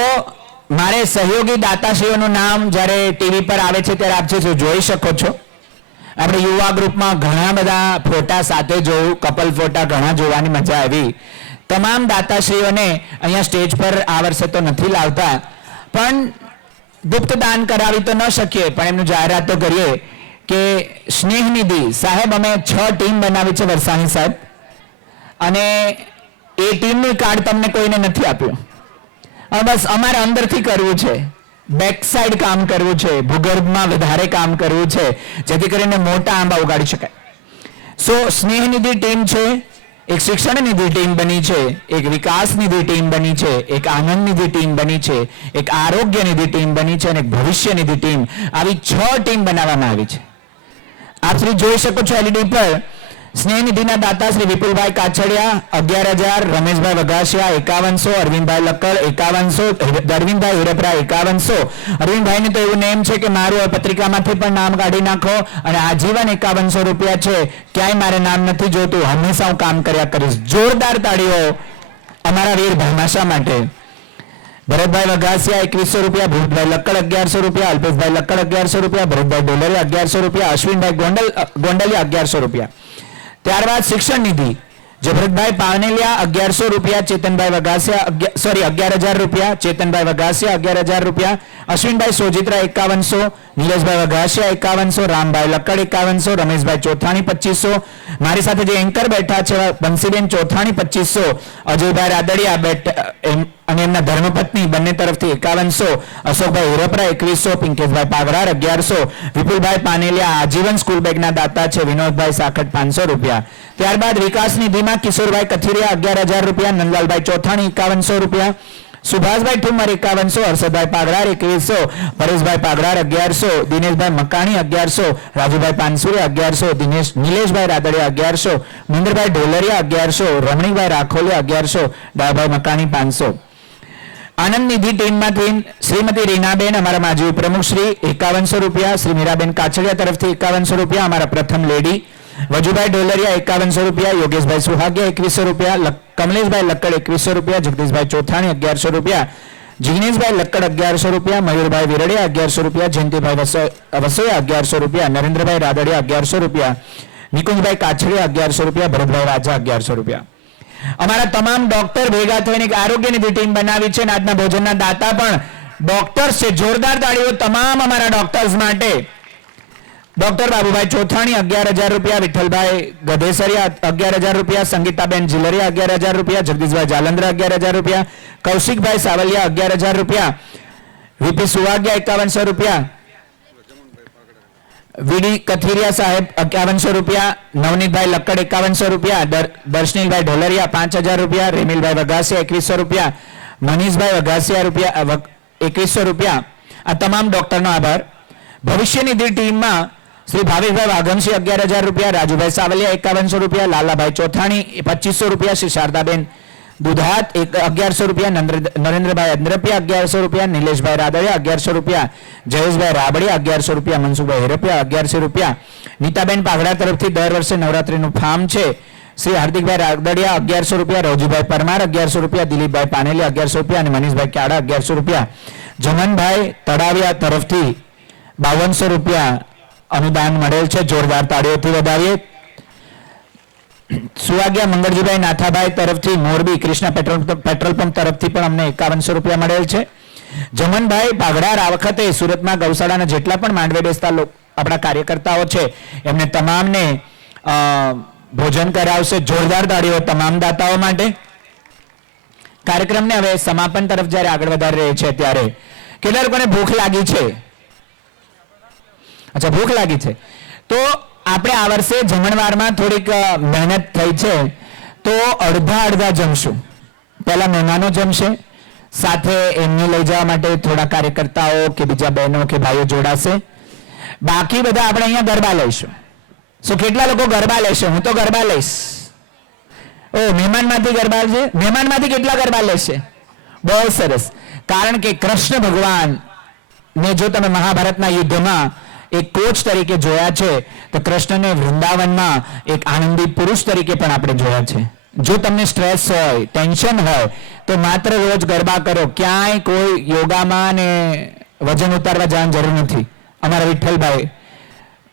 મારે સહયોગી દાતાશ્રીઓનું નામ જ્યારે ટીવી પર આવે છે ત્યારે આપ જોઈ શકો છો. આપણે યુવા ગ્રુપમાં ઘણા બધા ફોટા સાથે જોયું, કપલ ફોટા ઘણા જોવાની મજા આવી. તમામ દાતાશ્રીઓને અહીંયા સ્ટેજ પર આ વર્ષે તો નથી લાવતા, પણ ગુપ્ત દાન કરાવી તો ન શકીએ, પણ એમનું જાહેરાત તો કરીએ કે સ્નેહ નિધિ સાહેબ, અમે 6 ટીમ બનાવી છે વરસાણી સાહેબ, અને એ ટીમનું કાર્ડ તમને કોઈને નથી આપ્યું. હવે બસ અમારે અંદરથી કરવું છે, બેક સાઈડ કામ કરવું છે, ભૂગર્ભમાં વધારે કામ કરવું છે, જેથી કરીને મોટા આંબા ઉગાડી શકાય. સો સ્નેહ નિધિ ટીમ છે, એક શિક્ષણ નિધિ ટીમ બની છે, એક વિકાસ નિધિ ટીમ બની છે, એક આનંદ નિધિ ટીમ બની છે, એક આરોગ્ય નિધિ ટીમ બની છે, અને એક ભવિષ્ય નિધિ ટીમ. આવી 6 ટીમ બનાવવામાં આવી છે. આપ શ્રી જોઈ શકો છો એલઈડી પર. સ્નેહ નિધિના દાતા શ્રી વિપુલભાઈ કાછડિયા 11,000, રમેશભાઈ વઘાસિયા 5100, અરવિંદભાઈ લક્કડ 5100, અરવિંદભાઈ હિરપરા 5100. અરવિંદભાઈને તો એવું નેમ છે કે મારું આ પત્રિકામાંથી પણ નામ કાઢી નાખો, અને આજીવન 5100 રૂપિયા છે, ક્યાંય મારે નામ નથી જોતું, હંમેશા હું કામ કર્યા કરીશ. જોરદાર તાળીઓ અમારા વીર ભામાશા માટે. ભરતભાઈ વઘાસિયા 2100 રૂપિયા, ભૂતભાઈ લક્કડ 1100 રૂપિયા, અલ્પેશભાઈ લક્કડ 1100 રૂપિયા, ભરતભાઈ ડોલરિયા 1100 રૂપિયા, અશ્વિનભાઈ ગોંડલિયા 1100 રૂપિયા. ત્યારબાદ શિક્ષણ નિધિ જે ભરતભાઈ પાવનેલિયા 1100 રૂપિયા, ચેતનભાઈ વઘાસિયા 11,000 રૂપિયા, ચેતનભાઈ વઘાસિયા 11,000 રૂપિયા, અશ્વિનભાઈ સોજિત્રા 5100, નીલેશભાઈ વઘાસિયા 5100, રામભાઈ લક્કડ 5100, રમેશભાઈ ચોથાણી 2500, મારી સાથે જે એન્કર બેઠા છે બંસીબેન ચોથાણી 2500, અજયભાઈ રાદડિયા અને એમના ધર્મપત્ની બંને તરફથી 5100, અશોકભાઈ હિરપરા 2100, પિંકેશભાઈ પાગરાર 1100, વિપુલભાઈ પાનેલિયા આજીવન સ્કૂલ બેગના દાતા છે, વિનોદભાઈ સાખટ 500 રૂપિયા. ત્યારબાદ વિકાસ નિધિમાં કિશોરભાઈ કથિરિયા 11,000 રૂપિયા, નંદલાલભાઈ ચોથાણી 5100 રૂપિયા, સુભાષભાઈ ઠુમર 5100, હર્ષદભાઈ પાગરાર 2100, પરેશભાઈ પાગરાર 1100, દિનેશભાઈ મકાણી 1100, રાજુભાઈ પાનસુરિયા 1100, નિલેશભાઈ રાદડિયા 1100, મહેન્દ્રભાઈ ઢોલરિયા 1100, રમણીભાઈ રાખોલિયા 1100, ડાભાઈ મકાણી 500. આનંદ નિધિ ટીમમાંથી શ્રીમતી રીનાબેન અમારા માજી પ્રમુખ શ્રી 5100 રૂપિયા, શ્રી મીરાબેન કાછડિયા તરફથી 5100 રૂપિયા, અમારા પ્રથમ લેડી વજુભાઈ ડોલરિયા 5100 રૂપિયા, યોગેશભાઈ સુહાગિયા 2100 રૂપિયા, કમલેશભાઈ લક્કડ 2100 રૂપિયા, જગદીશભાઈ ચોથાણી 1100 રૂપિયા, જિગ્નેશભાઈ લક્કડ 1100 રૂપિયા, મયુરભાઈ વિરડિયા 1100 રૂપિયા, જયંતિભાઈ વસોયા 1100 રૂપિયા, નરેન્દ્રભાઈ રાદડિયા 1100 રૂપિયા, નિકુંજભાઈ કાછડિયા 1100 રૂપિયા, ભરતભાઈ રાજા 1100 રૂપિયા. અમારા તમામ ડોક્ટર ભેગા થઈને એક આરોગ્ય નિધિ ટીમ બનાવી છે, અને આજના ભોજનના દાતા પણ ડોક્ટર્સ છે. જોરદાર તાળીઓ તમામ અમારા ડોક્ટર્સ માટે. ડોક્ટર બાબુભાઈ ચોથાણી 11,000 રૂપિયા, વિઠ્ઠલભાઈ ગધેસરિયા 11,000 રૂપિયા, સંગીતાબેન ઝિલરિયા 11,000 રૂપિયા, જગદીશભાઈ જાલંદ્રા 11,000 રૂપિયા, કૌશિકભાઈ સાવલિયા 11,000 રૂપિયા, વીપી સુવાગિયા 5100 રૂપિયા, વીડી કથિરિયા સાહેબ 5100 રૂપિયા, નવનીતભાઈ લક્કડ 5100 રૂપિયા, દર્શનીલભાઈ ઢોલરિયા 5,000 રૂપિયા, રેમીલભાઈ વઘાસિયા 2100 રૂપિયા, મનીષભાઈ વઘાસિયા 2100 રૂપિયા. આ તમામ ડોક્ટરનો આભાર. ભવિષ્ય નિધિ ટીમમાં શ્રી ભાવેશભાઈ વાઘમસિંહ 11,000 રૂપિયા, રાજુભાઈ સાવલિયા 5100 રૂપિયા, લાલાભાઈ ચોથાણી 2500 રૂપિયા, શ્રી શારદાબેન દુધાત 1100 રૂપિયા, નરેન્દ્રભાઈ અંદ્રપિયા 1100 રૂપિયા, નિલેશભાઈ રાદડિયા 1100 રૂપિયા, જયેશભાઈ રાબડિયા 1100 રૂપિયા, મનસુખભાઈ હિરપિયા 1100 રૂપિયા. નીતાબેન પાઘડા તરફથી દર વર્ષે નવરાત્રીનું ફાર્મ છે, શ્રી હાર્દિકભાઈ રાદડિયા 1100 રૂપિયા, રવજીભાઈ પરમાર 1100 રૂપિયા, દિલીપભાઈ પાનેલિયા 1100 રૂપિયા, અને મનીષભાઈ ક્યાડા 1100 રૂપિયા. જમનભાઈ તળાવિયા તરફથી 5200 રૂપિયા અનુદાન મળેલ છે. જોરદાર તાળીઓથી વધાવીએ. સુવાગિયા મંગળજીભાઈ નાથાભાઈ તરફથી મોરબી કૃષ્ણ પેટ્રોલ પંપ તરફથી પણ અમને 5100 રૂપિયા મળેલ છે. જમનભાઈ પાઘડાર આ વખતે સુરતમાં ગૌશાળાના જેટલા પણ માંડવે બેસતા આપણા કાર્યકર્તાઓ છે એમને તમામને ભોજન કરાવશે. જોરદાર તાળીઓ તમામ દાતાઓ માટે. કાર્યક્રમને હવે સમાપન તરફ જ્યારે આગળ વધારી રહી છે ત્યારે કેટલા લોકોને ભૂખ લાગી છે? અચ્છા, ભૂખ લાગી છે તો આપણે આ વર્ષે જમણવારમાં થોડીક મહેનત થઈ છે, તો અડધા જમશું. પહેલા મહેમાનો જમશે, સાથે એમને લઈ જવા માટે થોડા કાર્યકર્તાઓ કે બીજા બહેનો કે ભાઈઓ જોડાશે. બાકી બધા આપણે અહીંયા ગરબા લઈશું. સો કેટલા લોકો ગરબા લેશે? હું તો ગરબા લઈશ. ઓ, મહેમાનમાંથી ગરબા છે? મહેમાનમાંથી કેટલા ગરબા લેશે? બહુ સરસ. કારણ કે કૃષ્ણ ભગવાન ને જો તમે મહાભારતના યુદ્ધમાં એક કોચ તરીકે જોયા છે, તો કૃષ્ણને વૃંદાવનમાં એક આનંદી પુરુષ તરીકે પણ આપણે જોયા છે. જો તમને સ્ટ્રેસ હોય, ટેન્શન હોય, તો માત્ર રોજ ગરબા કરો. ક્યાંય કોઈ યોગામાં ને વજન ઉતારવા જવાની જરૂર નથી. અમારા વિઠ્ઠલભાઈ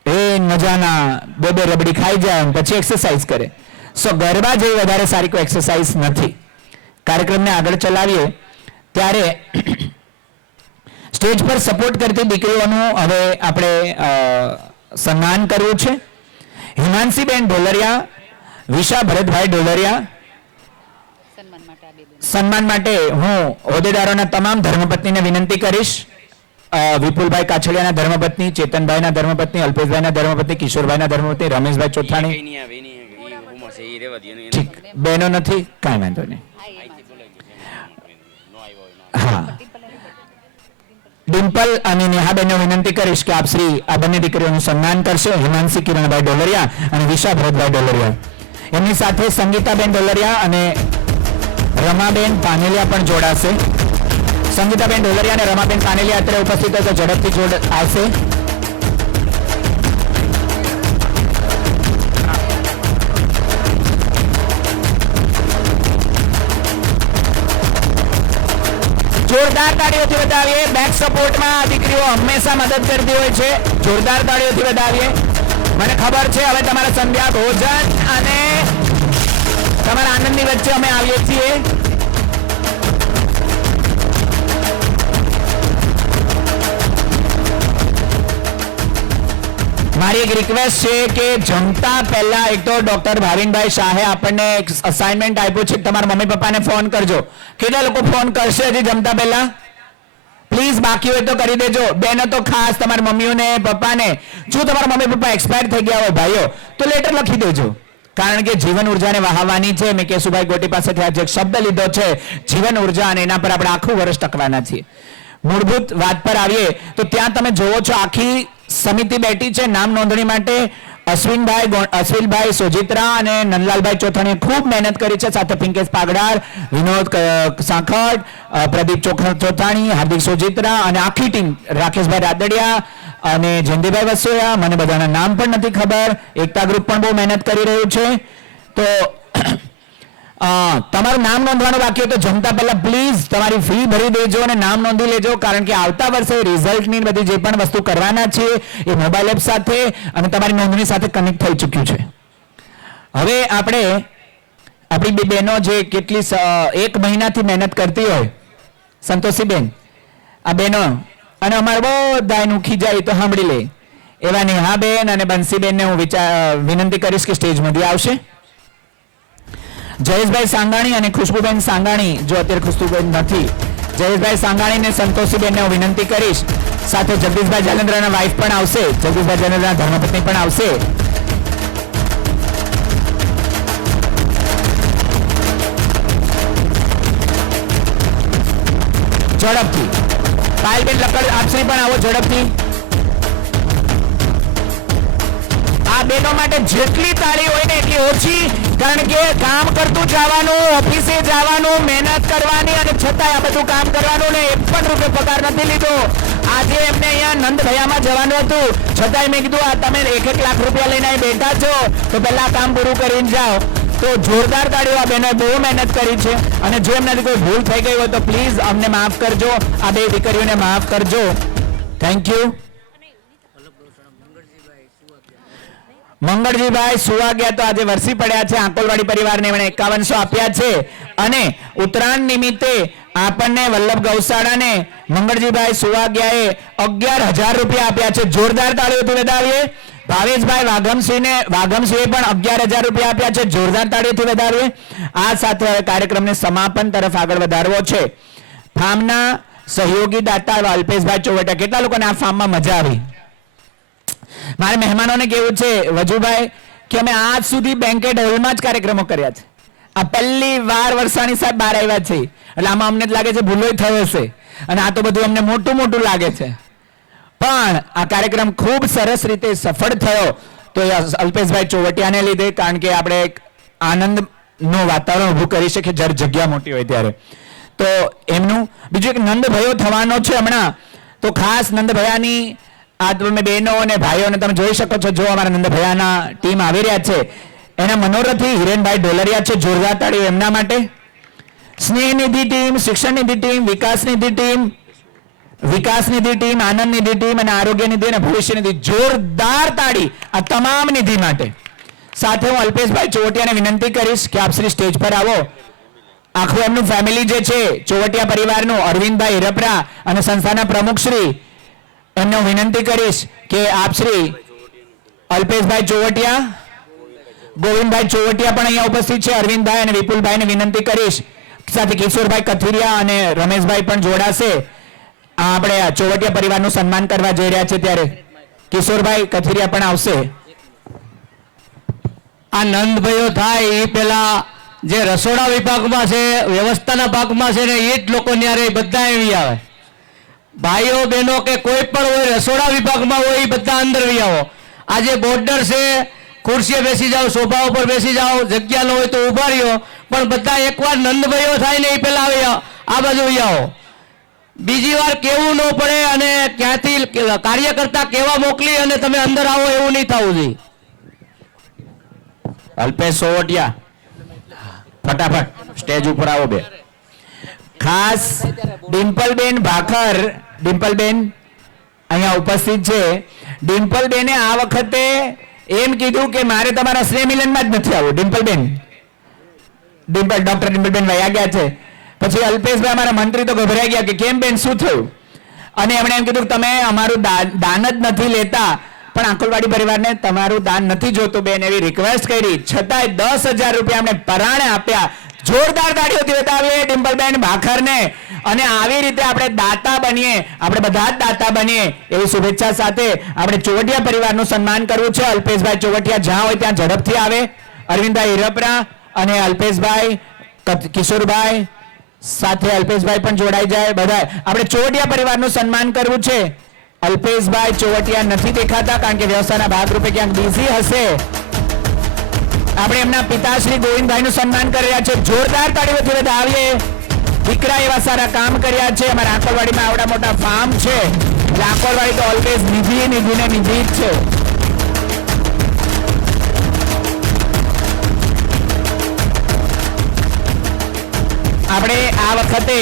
એ મજાના બે રબડી ખાઈ જાય અને પછી એક્સરસાઇઝ કરે. સો ગરબા જેવી વધારે સારી કોઈ એક્સરસાઇઝ નથી. કાર્યક્રમને આગળ ચલાવીએ ત્યારે સ્ટેજ પર સપોર્ટ કરતી દીકરીઓનું હવે આપણે સન્માન કરવું છે. હિમાંશીબેન ઢોલરિયા, વિશા ભરતભાઈ ઢોલરિયા. સન્માન માટે હું હોદ્દેદારોના તમામ ધર્મપત્નીને વિનંતી કરીશ. વિપુલભાઈ કાછડિયાના ધર્મપત્ની, ચેતનભાઈના ધર્મપત્ની, અલ્પેશભાઈના ધર્મપત્ની, કિશોરભાઈના ધર્મપત્ની, રમેશભાઈ ચોથાણી. ઠીક, બહેનો નથી, કાંઈ વાંધો નહીં. હા, ડિમ્પલ અને નેહાબેનને વિનંતી કરીશ કે આપ શ્રી આ બંને દીકરીઓનું સન્માન કરશો. હિમાંશી કિરણભાઈ ઢોલરિયા અને વિશા ભરતભાઈ ઢોલરિયા. એમની સાથે સંગીતાબેન ઢોલરિયા અને રમાબેન પાનેલિયા પણ જોડાશે. સંગીતાબેન ઢોલરિયા અને રમાબેન પાનેલિયા અત્યારે ઉપસ્થિત હોય તો ઝડપથી આવશે. જોરદાર તાળીઓથી વધાવીએ. બેક સપોર્ટમાં દીકરીઓ હંમેશા મદદ કરતી હોય છે. જોરદાર તાળીઓથી વધાવીએ. મને ખબર છે હવે તમારા સંધ્યા ભોજન અને તમારા આનંદની વચ્ચે અમે આવીએ છીએ. મારી એક રિક્વેસ્ટ છે કે જમતા પહેલા એક તો ડોક્ટર ભાવિનભાઈ શાહે આપણને એક અસાઇનમેન્ટ આપ્યું છે. તમારા મમ્મી પપ્પાને ફોન કરજો. કેટલા લોકો ફોન કરશે હજી જમતા પહેલા? પ્લીઝ, બાકી હોય તો કરી દેજો. બેનો તો ખાસ તમારા મમ્મીઓને પપ્પાને, જો તમારા મમ્મી પપ્પા એક્સપાયર થઈ ગયા હોય ભાઈઓ, તો લેટર લખી દેજો. કારણ કે જીવન ઉર્જાને વહાવવાની છે. મેં કેશુભાઈ ગોટી પાસેથી આજે એક શબ્દ લીધો છે, જીવન ઉર્જા, અને એના પર આપણે આખું વર્ષ ટકવાના છીએ. મૂળભૂત વાત પર આવીએ તો ત્યાં તમે જોવો છો આખી સમિતિ બેઠી છે નામ નોંધણી માટે. અશ્વિનભાઈ સોજિત્રા અને નંદલાલભાઈ ચોથાણીએ ખૂબ મહેનત કરી છે. સાથે પિંકેશ પાગડાર, વિનોદ સાંખડ, પ્રદીપ ચોથાણી, હાર્દિક સોજિત્રા અને આખી ટીમ, રાકેશભાઈ રાદડિયા અને જયંતિભાઈ વસોયા. મને બધાના નામ પણ નથી ખબર. એકતા ગ્રુપ પણ બહુ મહેનત કરી રહ્યું છે. તો તમારું નામ નોંધવાનું બાકી હોય તો જમતા પહેલા પ્લીઝ તમારી ફી ભરી દેજો અને નામ નોંધી લેજો. કારણ કે આવતા વર્ષે રિઝલ્ટની બધી જે પણ વસ્તુ કરવાના છે એ મોબાઈલ એપ સાથે અને તમારી નોંધણી સાથે કનેક્ટ થઈ ચૂક્યું છે. હવે આપણે આપણી બે બહેનો જે કેટલી 1 મહિનાથી મહેનત કરતી હોય, સંતોષીબેન, આ બહેનો અને અમારે બધાનું ખીજાય તો સાંભળી લે એવા નેહાબેન અને બંસીબેનને હું વિનંતી કરીશ કે સ્ટેજમાંથી આવશે. જયેશભાઈ સાંગાણી અને ખુશ્બુબેન સાંગાણી, જો અત્યારે ખુશ્બુબેન નથી, જયેશભાઈ સાંગાણી ને સંતોષીબેનને હું વિનંતી કરીશ. સાથે જગદીશભાઈ જાલેન્દ્રના વાઇફ પણ આવશે, જગદીશભાઈ જાલેન્દ્રના ધર્મપત્ની પણ આવશે. ઝડપથી પાયલબેન લકડ આપશે પણ આવો ઝડપથી. આ બેનો માટે જેટલી તાળી હોય ને એટલી ઓછી. કારણ કે કામ કરતું જવાનું, ઓફિસે જવાનું, મહેનત કરવાની અને છતાંય આ બધું કામ કરવાનું ને 1 પણ રૂપિયો પગાર નથી લીધો. આજે એમને અહીંયા નંદ ભયામાં જવાનું હતું, છતાંય મેં કીધું આ તમે 1 લાખ રૂપિયા લઈને અહીં બેઠા છો તો પહેલા કામ પૂરું કરીને જાઓ. તો જોરદાર તાળીઓ. આ બહેનોએ બહુ મહેનત કરી છે અને જો એમનાથી કોઈ ભૂલ થઈ ગઈ હોય તો પ્લીઝ અમને માફ કરજો. આ બે દીકરીઓને માફ કરજો. Thank you. મંગળજીભાઈ સુવાગ્યા તો આજે વરસી પડ્યા છે. આંકોલવાડી પરિવારને એમણે 5100 આપ્યા છે અને ઉત્તરાયણ નિમિત્તે આપણને વલ્લભ ગૌશાળાને મંગળજીભાઈ સુવાગ્યાએ 11000 રૂપિયા આપ્યા છે. જોરદાર તાળીઓથી વધાવીએ. ભાવેશભાઈ વાઘમસિંહે પણ 11000 રૂપિયા આપ્યા છે. જોરદાર તાળીઓથી વધાવીએ. આ સાથે હવે કાર્યક્રમને સમાપન તરફ આગળ વધારવો છે. ફાર્મના સહયોગી દાતા અલ્પેશભાઈ ચોવટા. કેટલા લોકોને આ ફાર્મમાં મજા આવી? મારે મહેમાનોને કેવું છે વજુભાઈ કે અમે આજ સુધી બેન્કેટ હોલમાં જ કાર્યક્રમો કર્યા છે. આ પહેલી વાર વરસાણી સાહેબ બહાર આવ્યા છે એટલે આમાં અમને લાગે છે ભૂલો થયો હશે અને આ તો બધું અમને મોટું લાગે છે. પણ આ કાર્યક્રમ ખૂબ સરસ રીતે સફળ થયો તો એ અલ્પેશભાઈ ચોવટિયાને લીધે. કારણ કે આપણે એક આનંદનું વાતાવરણ ઊભું કરી શકીએ જ્યારે જગ્યા મોટી હોય ત્યારે. તો એમનું બીજું એક નંદભયો થવાનો છે હમણાં. તો ખાસ નંદભયાની આ તમે બહેનો અને ભાઈઓને તમે જોઈ શકો છો. જો અમારા નંદભયાના ટીમ આવી રહ્યા છે એના મનોરથી હિરેનભાઈ ઢોલરિયા છે. જોરદાર તાળીઓ એમના માટે. સ્નેહ નિધિ ટીમ, શિક્ષણ નિધિ ટીમ, વિકાસ નિધિ ટીમ, વિકાસ નિધિ ટીમ, આનંદ નિધિ ટીમ અને આરોગ્ય નિધિ અને ભવિષ્ય નિધિ, જોરદાર તાળી આ તમામ નિધિ માટે. સાથે હું અલ્પેશભાઈ ચોવટિયાને વિનંતી કરીશ કે આપ શ્રી સ્ટેજ પર આવો. આખું એમનું ફેમિલી જે છે ચોવટિયા પરિવારનું, અરવિંદભાઈ હિરપરા અને સંસ્થાના પ્રમુખ શ્રી, એમને હું વિનંતી કરીશ કે આપ શ્રી અલ્પેશભાઈ ચોવટિયા, ગોવિંદભાઈ ચોવટિયા પણ અહીંયા ઉપસ્થિત છે, અરવિંદભાઈ અને વિપુલભાઈને વિનંતી કરીશ. સાથે કિશોરભાઈ કથિરિયા અને રમેશભાઈ પણ જોડાશે. આપણે ચોવટિયા પરિવારનું સન્માન કરવા જઈ રહ્યા છે ત્યારે કિશોરભાઈ કથિરિયા પણ આવશે. આ નંદભાઈઓ થાય એ પેલા જે રસોડા વિભાગમાં છે, વ્યવસ્થાના ભાગમાં છે ને, એ જ લોકો ન્યારે બધા એવી આવે. ભાઈઓ બહેનો કે કોઈ પણ હોય રસોડા વિભાગમાં હોય એ બધા અંદર વી આવો. આજે બોર્ડર છે, ખુરશીએ બેસી જાઓ, સોફા ઉપર બેસી જાઓ, જગ્યા ન હોય તો ઉભા રહ્યો, પણ બધા એકવાર નંદભાઈઓ થાય ને એ પેલા આ બાજુ આવો. બીજી વાર કેવું ન પડે અને ક્યાંથી કાર્યકર્તા કેવા મોકલી અને તમે અંદર આવો એવું નહીં થવું જોઈએ. અલ્પેશ સોવટિયા ફટાફટ સ્ટેજ ઉપર આવો બે. ખાસ ડિમ્પલબેન ભાખર, ડિમ્પલબેન અહીંયા ઉપસ્થિત છે. ડિમ્પલબેને આ વખતે એમ કીધું કે મારે તમારા સ્નેહ મિલનમાં જ નથી આવવું. ડિમ્પલબેન, ડોક્ટર ડિમ્પલબેન વયા ગયા છે. પછી અલ્પેશભાઈ અમારા મંત્રી તો ગભરાઈ ગયા કે કેમ બેન શું થયું, અને એમણે એમ કીધું તમે અમારું દાન જ નથી લેતા, પણ આંકલવાડી પરિવારને તમારું દાન નથી જોતું બેન, એવી રિક્વેસ્ટ કરી. છતાંય 10,000 રૂપિયા અમને પરાણે આપ્યા. જોરદાર તાળીઓથી બતાવીએ ડિમ્પલબેન ભાખરને. અને આવી રીતે આપણે દાતા બનીએ, આપણે બધા જ દાતા બનીએ એવી શુભેચ્છા સાથે આપણે ચોવટિયા પરિવારનું સન્માન કરવું છે. અલ્પેશભાઈ ચોવટિયા જ્યાં હોય ત્યાં ઝડપથી આવે. અરવિંદભાઈ હિરપરા અને અલ્પેશભાઈ, કિશોરભાઈ સાથે અલ્પેશભાઈ પણ જોડાઈ જાય. બધા આપણે ચોવટિયા પરિવારનું સન્માન કરવું છે. અલ્પેશભાઈ ચોવટિયા નથી દેખાતા કારણ કે વ્યવસ્થાના ભાગરૂપે ક્યાંક બિઝી હશે. આપણે એમના પિતાશ્રી ગોવિંદભાઈનું સન્માન કરી રહ્યા છે. જોરદાર તાળીઓથી વધાવીએ. દીકરા એવા સારા કામ કર્યા છે. અમારા આંકોલવાડીમાં આવડા મોટા ફાર્મ છે. એટલે આંકોલવાડી તો ઓલવેઝ નિધિ નિધિને નિધિ જ છે. આપણે આ વખતે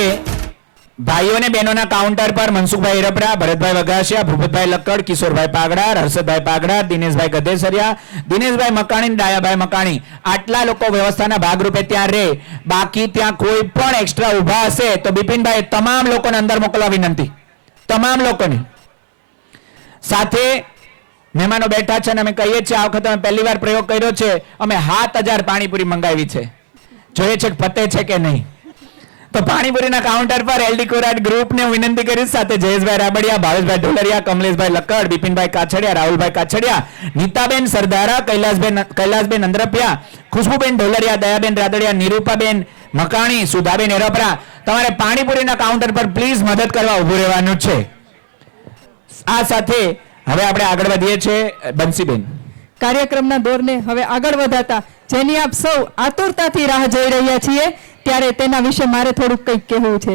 ભાઈઓને બહેનોના કાઉન્ટર પર મનસુખભાઈ હિરપરા, ભરતભાઈ વઘાસિયા, ભૂપતભાઈ લક્કડ, કિશોરભાઈ પાગડા, હર્ષદભાઈ પાગડા, દિનેશભાઈ ગધેસરિયા, દિનેશભાઈ મકાણી, ડાયાભાઈ મકાણી, આટલા લોકો વ્યવસ્થાના ભાગરૂપે ત્યાં રહે. બાકી ત્યાં કોઈ પણ એક્સ્ટ્રા ઉભા હશે તો બિપિનભાઈ તમામ લોકોને અંદર મોકલવા વિનંતી. તમામ લોકોને સાથે મહેમાનો બેઠા છે અને અમે કહીએ છીએ આ વખતે અમે પહેલી વાર પ્રયોગ કર્યો છે. અમે 7,000 પાણીપુરી મંગાવી છે. જોઈએ છે પતે છે કે નહીં. તો પાણીપુરીના કાઉન્ટર પર એલડી કોરાટ ગ્રુપને હું વિનંતી કરીશ. સાથે જયેશભાઈ રાબડિયા, ભાવેશભાઈ ઢોલરિયા, કમલેશભાઈ લક્કડ, બિપિનભાઈ કાછડિયા, રાહુલભાઈ કાછડિયા, નીતાબેન સરદારા, કૈલાસબેન અંદ્રપિયા, ખુશ્બુબેન ઢોલરિયા, દયાબેન રાદડિયા, નિરૂપાબેન મકાણી, સુધાબેન હેરપરા, તમારે પાણીપુરીના કાઉન્ટર પર પ્લીઝ મદદ કરવા ઉભું રહેવાનું છે. આ સાથે હવે આપણે આગળ વધીએ છીએ. બંસીબેન, કાર્યક્રમના દોરને હવે આગળ વધારતા જેની આપ સૌ આતુરતાથી રાહ જોઈ રહ્યા છીએ, ત્યારે તેના વિશે મારે થોડુંક કંઈક કહેવું છે.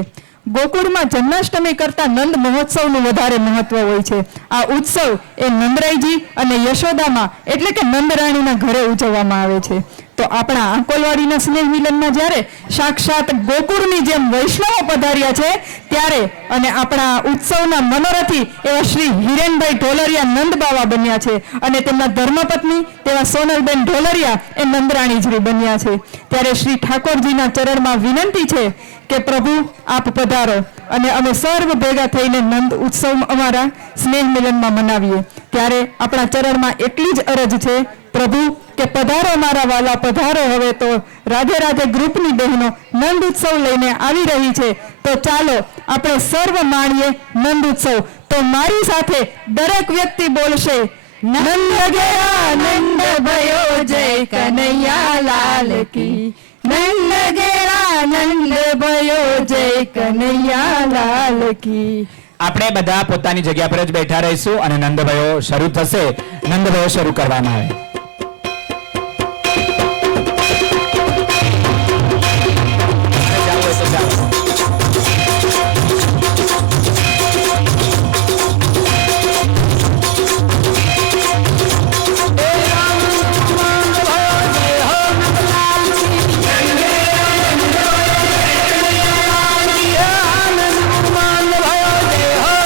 ગોકુળમાં જન્માષ્ટમી કરતા નંદ મહોત્સવનું વધારે મહત્વ હોય છે. આ ઉત્સવ એ નંદરાયજી અને યશોદામાં એટલે કે નંદરાણીના ઘરે ઉજવવામાં આવે છે. તો આપણા આંકોલવાડીના સ્નેહ મિલનમાં જ્યારે સાક્ષાત ગોકુળની જેમ વૈષ્ણવો પધાર્યા છે ત્યારે અને આપણા ઉત્સવના મનોરથી એવા શ્રી હિરેનભાઈ ઢોલરિયા નંદબાવા બન્યા છે અને તેમના ધર્મપત્ની તેવા સોનલબેન ઢોલરિયા એ નંદરાણીજી બન્યા છે. ત્યારે શ્રી ઠાકોરજીના ચરણમાં વિનંતી છે કે પ્રભુ આપ પધારો અને અમે સર્વ ભેગા થઈને નંદ ઉત્સવ અમારા સ્નેહ મિલનમાં મનાવીએ. ત્યારે આપણા ચરણમાં એટલી જ અરજ છે પ્રભુ કે પધારો મારા વાલા પધારો. હવે તો રાધે રાધે ગ્રુપની બહેનો નંદ ઉત્સવ લઈને આવી રહી છે. તો ચાલો આપણે સર્વ માણીએ નંદ ઉત્સવ. તો મારી સાથે દરેક વ્યક્તિ બોલશે નંદ ગયા નંદ ભયો જય કનૈયા લાલ કી. નંદ ગયા નંદ ભયો જય કનૈયા લાલ કી. આપણે બધા પોતાની જગ્યા પર જ બેઠા રહીશું અને નંદભાઈઓ શરૂ થશે. નંદભાઈઓ શરૂ કરવામાં આવે. ભયો જય હો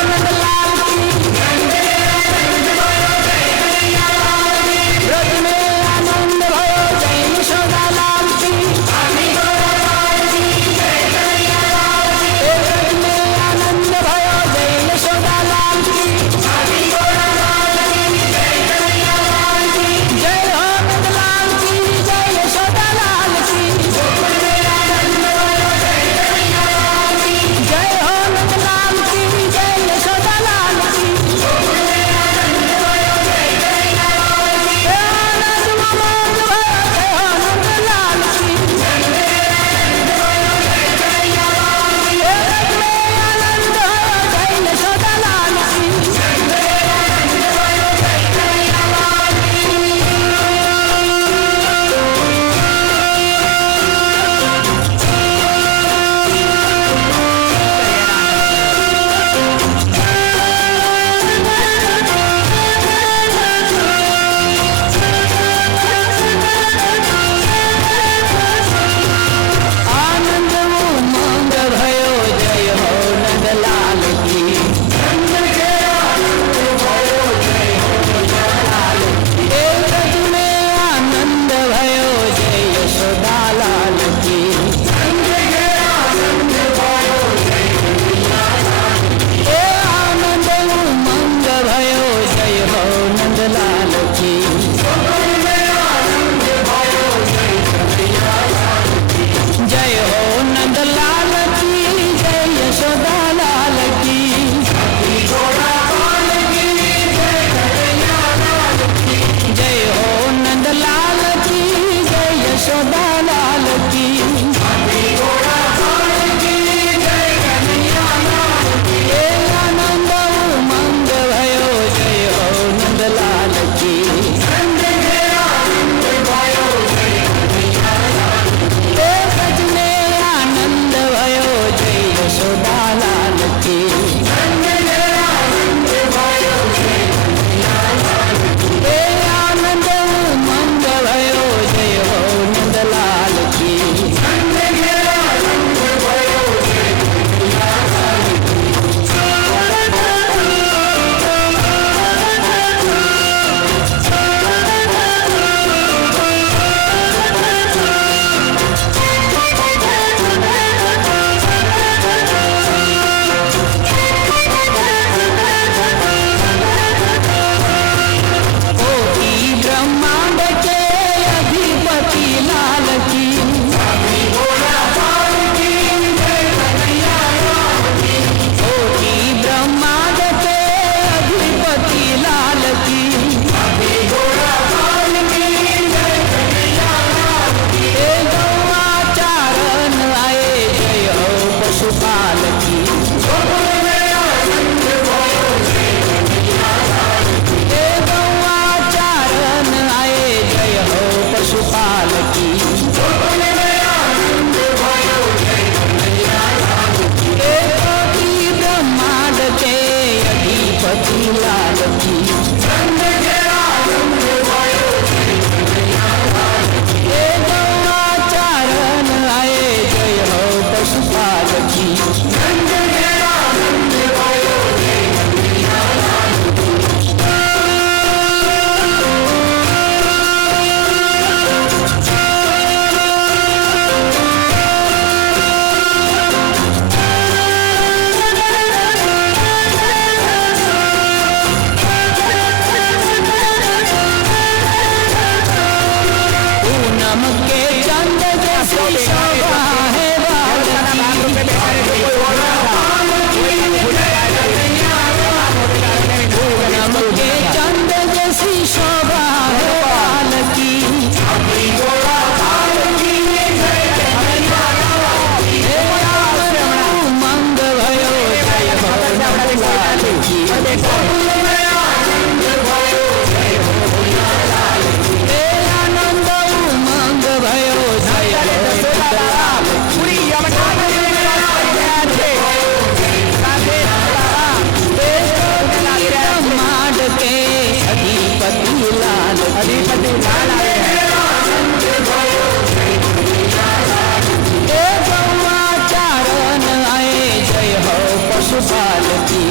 એ ગૌવા ચારણ આએ જય હો પશુપાલ કી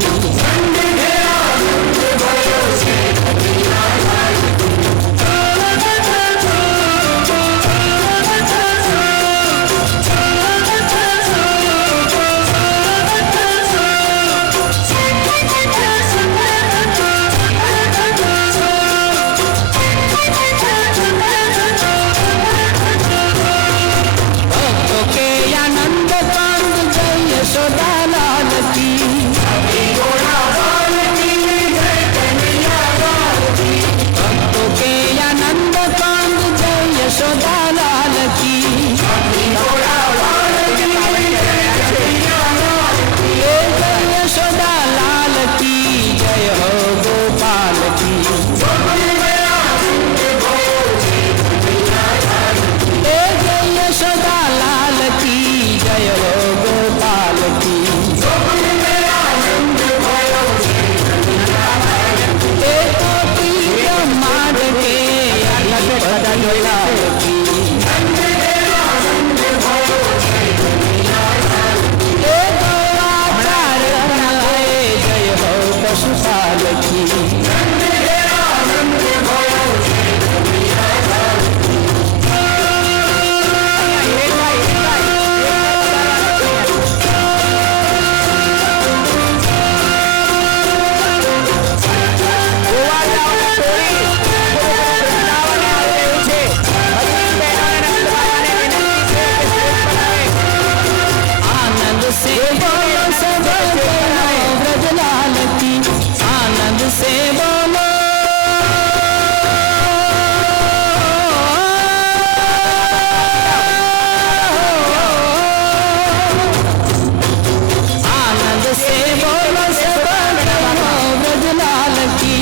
भक्तों के आनंद कांद जय यशोदा लाल की भक्तों के आनंद कांद जय यशोदा लाल की ये जय यशोदा लाल की जय हो गोपाल की ए जय यशोदा लाल की जय हो गोपाल की ए कोटि ब्रह्मांड के अधिपति लाल की ए गौआचारण आए जय हो पशुपाल की आनंद से बोलो सब जनो ब्रजलाल की आनंद से बोलो आनंद से बोलो सब जनो ब्रजलाल की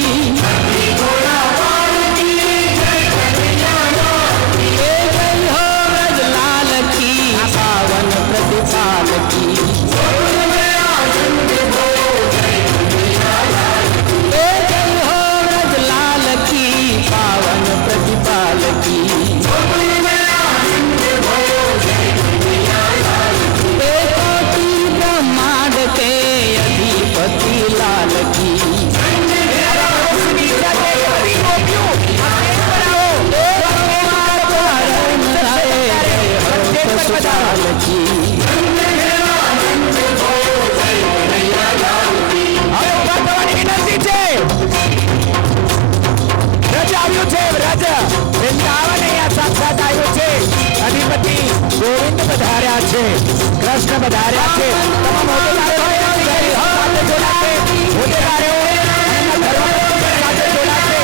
ए जय हो ब्रजलाल की पावन प्रतिपाल की ए जय हो ब्रजलाल की पावन प्रतिपाल की ए कोटि ब्रह्मांड के अधिपति लाल की पशुपाल की અધિપતિ ગોવિંદ પધાર્યા છે, કૃષ્ણ પધાર્યા છે. તમામ હોદ્દેદારો સાથે જોડાશે. હોદ્દેદારો એમના ધર્મપત્ની સાથે જોડાશે.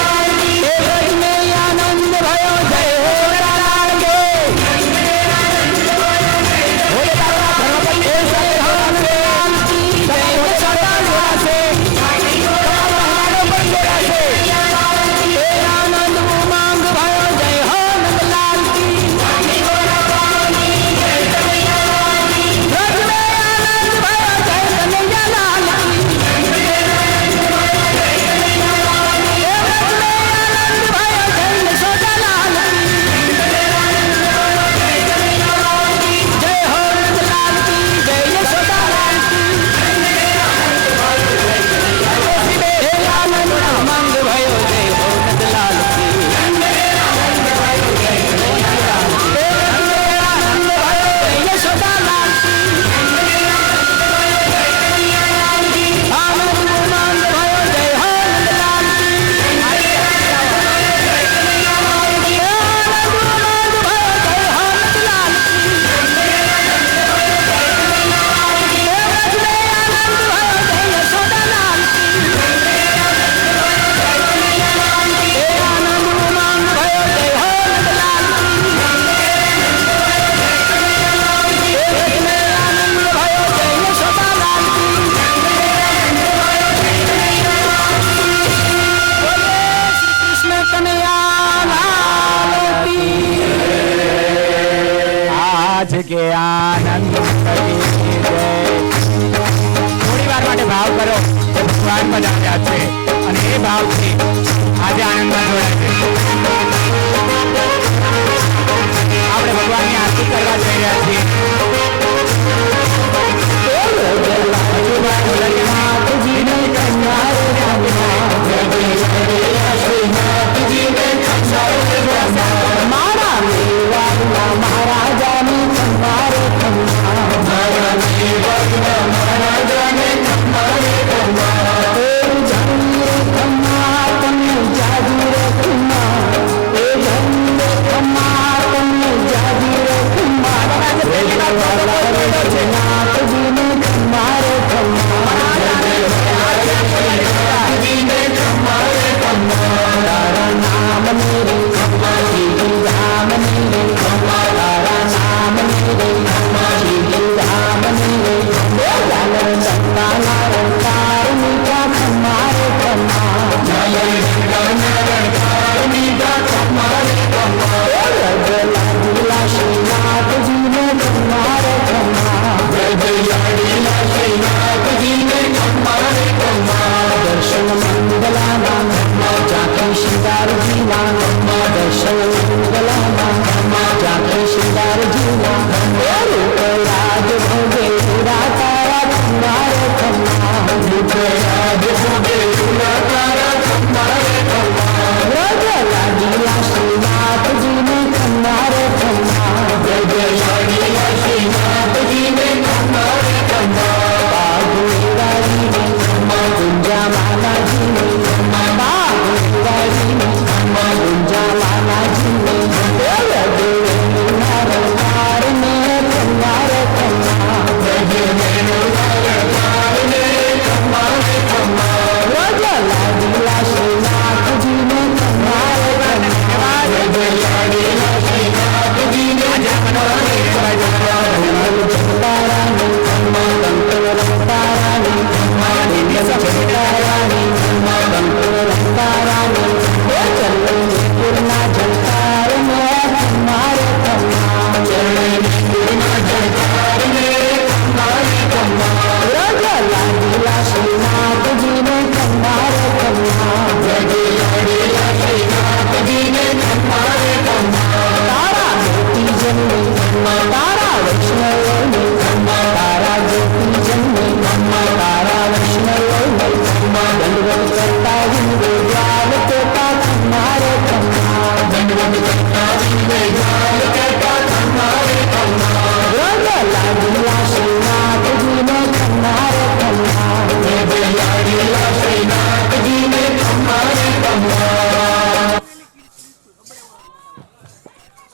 ए ब्रज में आनंद भयो जय हो लाल के હોદ્દેદારોના ધર્મપત્ની સાથે જોડાશે. તમામ હોદ્દેદારો જોડાશે. તમામ મહેમાનો પણ જોડાશે. ए आनंद उमंग भयो जय हो नंदलाल की ब्रज में आनंद भयो जय कन्हैया लाल की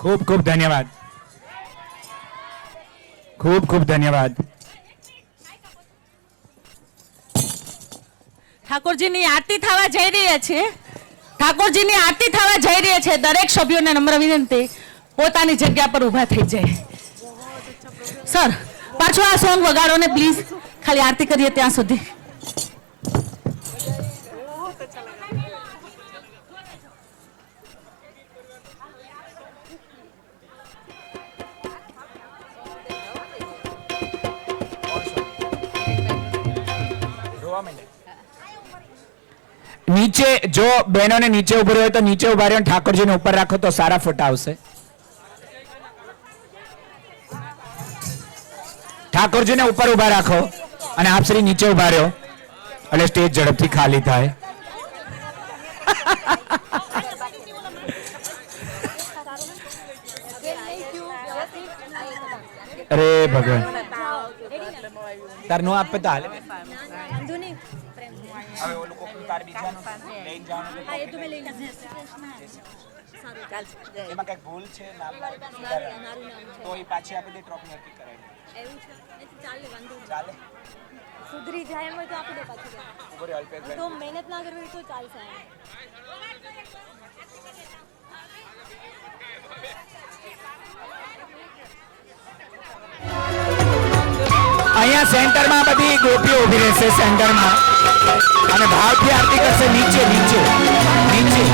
ખૂબ ખૂબ ધન્યવાદ, ખૂબ ખૂબ ધન્યવાદ. ઠાકોરજીની આરતી થવા જઈ રહી છે. ઠાકોરજીની આરતી થવા જઈ રહી છે. દરેક સભ્યોને નમ્ર વિનંતી પોતાની જગ્યા પર ઊભા થઈ જાય. સર પાછો આ સોંગ વગાડો ને પ્લીઝ, ખાલી આરતી કરીએ ત્યાં સુધી. નીચે જો બહેનોને નીચે ઉભું હોય તો નીચે ઉભા રહ્યો, ઠાકોરજીને ઉપર રાખો તો સારા ફોટા આવશે. ઠાકોરજીને ઉપર ઉભા રાખો અને આપ શ્રી નીચે ઉભા રહ્યો એટલે સ્ટેજ ઝડપથી ખાલી થાય. અરે ભગવાન, તાર નો આપે તો હાલે. હવે ઓલું કોક તાર બીજાનું લઈને જવાનું એમાં કઈક ભૂલ છે તો એ પાછી આપી દે, ટ્રોફી નક્કી કરાય. ચાલે સુધરી જાય એમ હોય તો આપી દો પાછી. તો મહેનત ના કરવી હોય તો ચાલશે. અહીંયા સેન્ટરમાં બધી ગોપીઓ ઊભી રહેશે સેન્ટરમાં અને ભાવથી આરતી કરશે. નીચે નીચે નીચે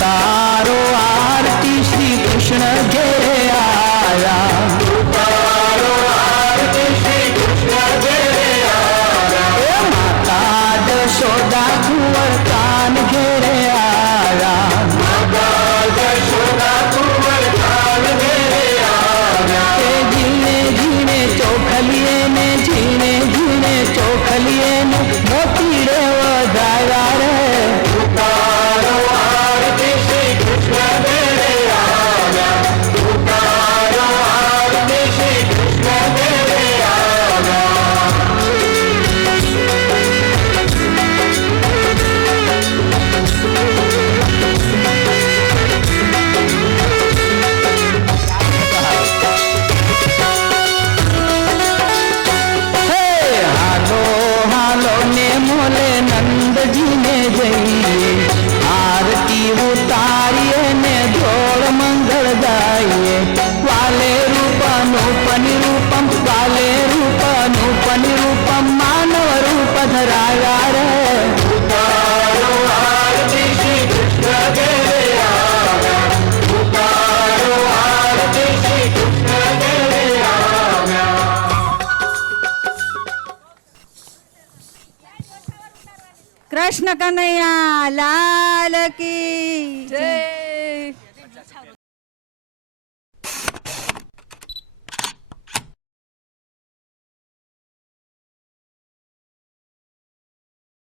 તારો આરતી શ્રી કૃષ્ણ ઘેરે આયા, તારો આરતી શ્રી કૃષ્ણ ઘેરે આયા, માતા જશોદા કુંવર કાન ઘેરે આયા, માતા જશોદા કુંવર કાન ઘેરે આયા, તે જીને જીને ચોખલીએ ને જીને જીને ચોખલીએ ને મોતી રે વધારા રે. નંદજીને જઈએ આરતી ઉતારીએ ને ધોળ મંગળ ગાઈએ, વાલે રૂપનું પનિરૂપમ, વાલે રૂપનું પનિરૂપમ, માનવ રૂપ ધરાયા રે. ઉતારો આરતી શ્રી કૃષ્ણ ઘેરે આવ્યા, ઉતારો આરતી શ્રી કૃષ્ણ ઘેરે આવ્યા. કૃષ્ણ કનૈયા લાલ કી જય.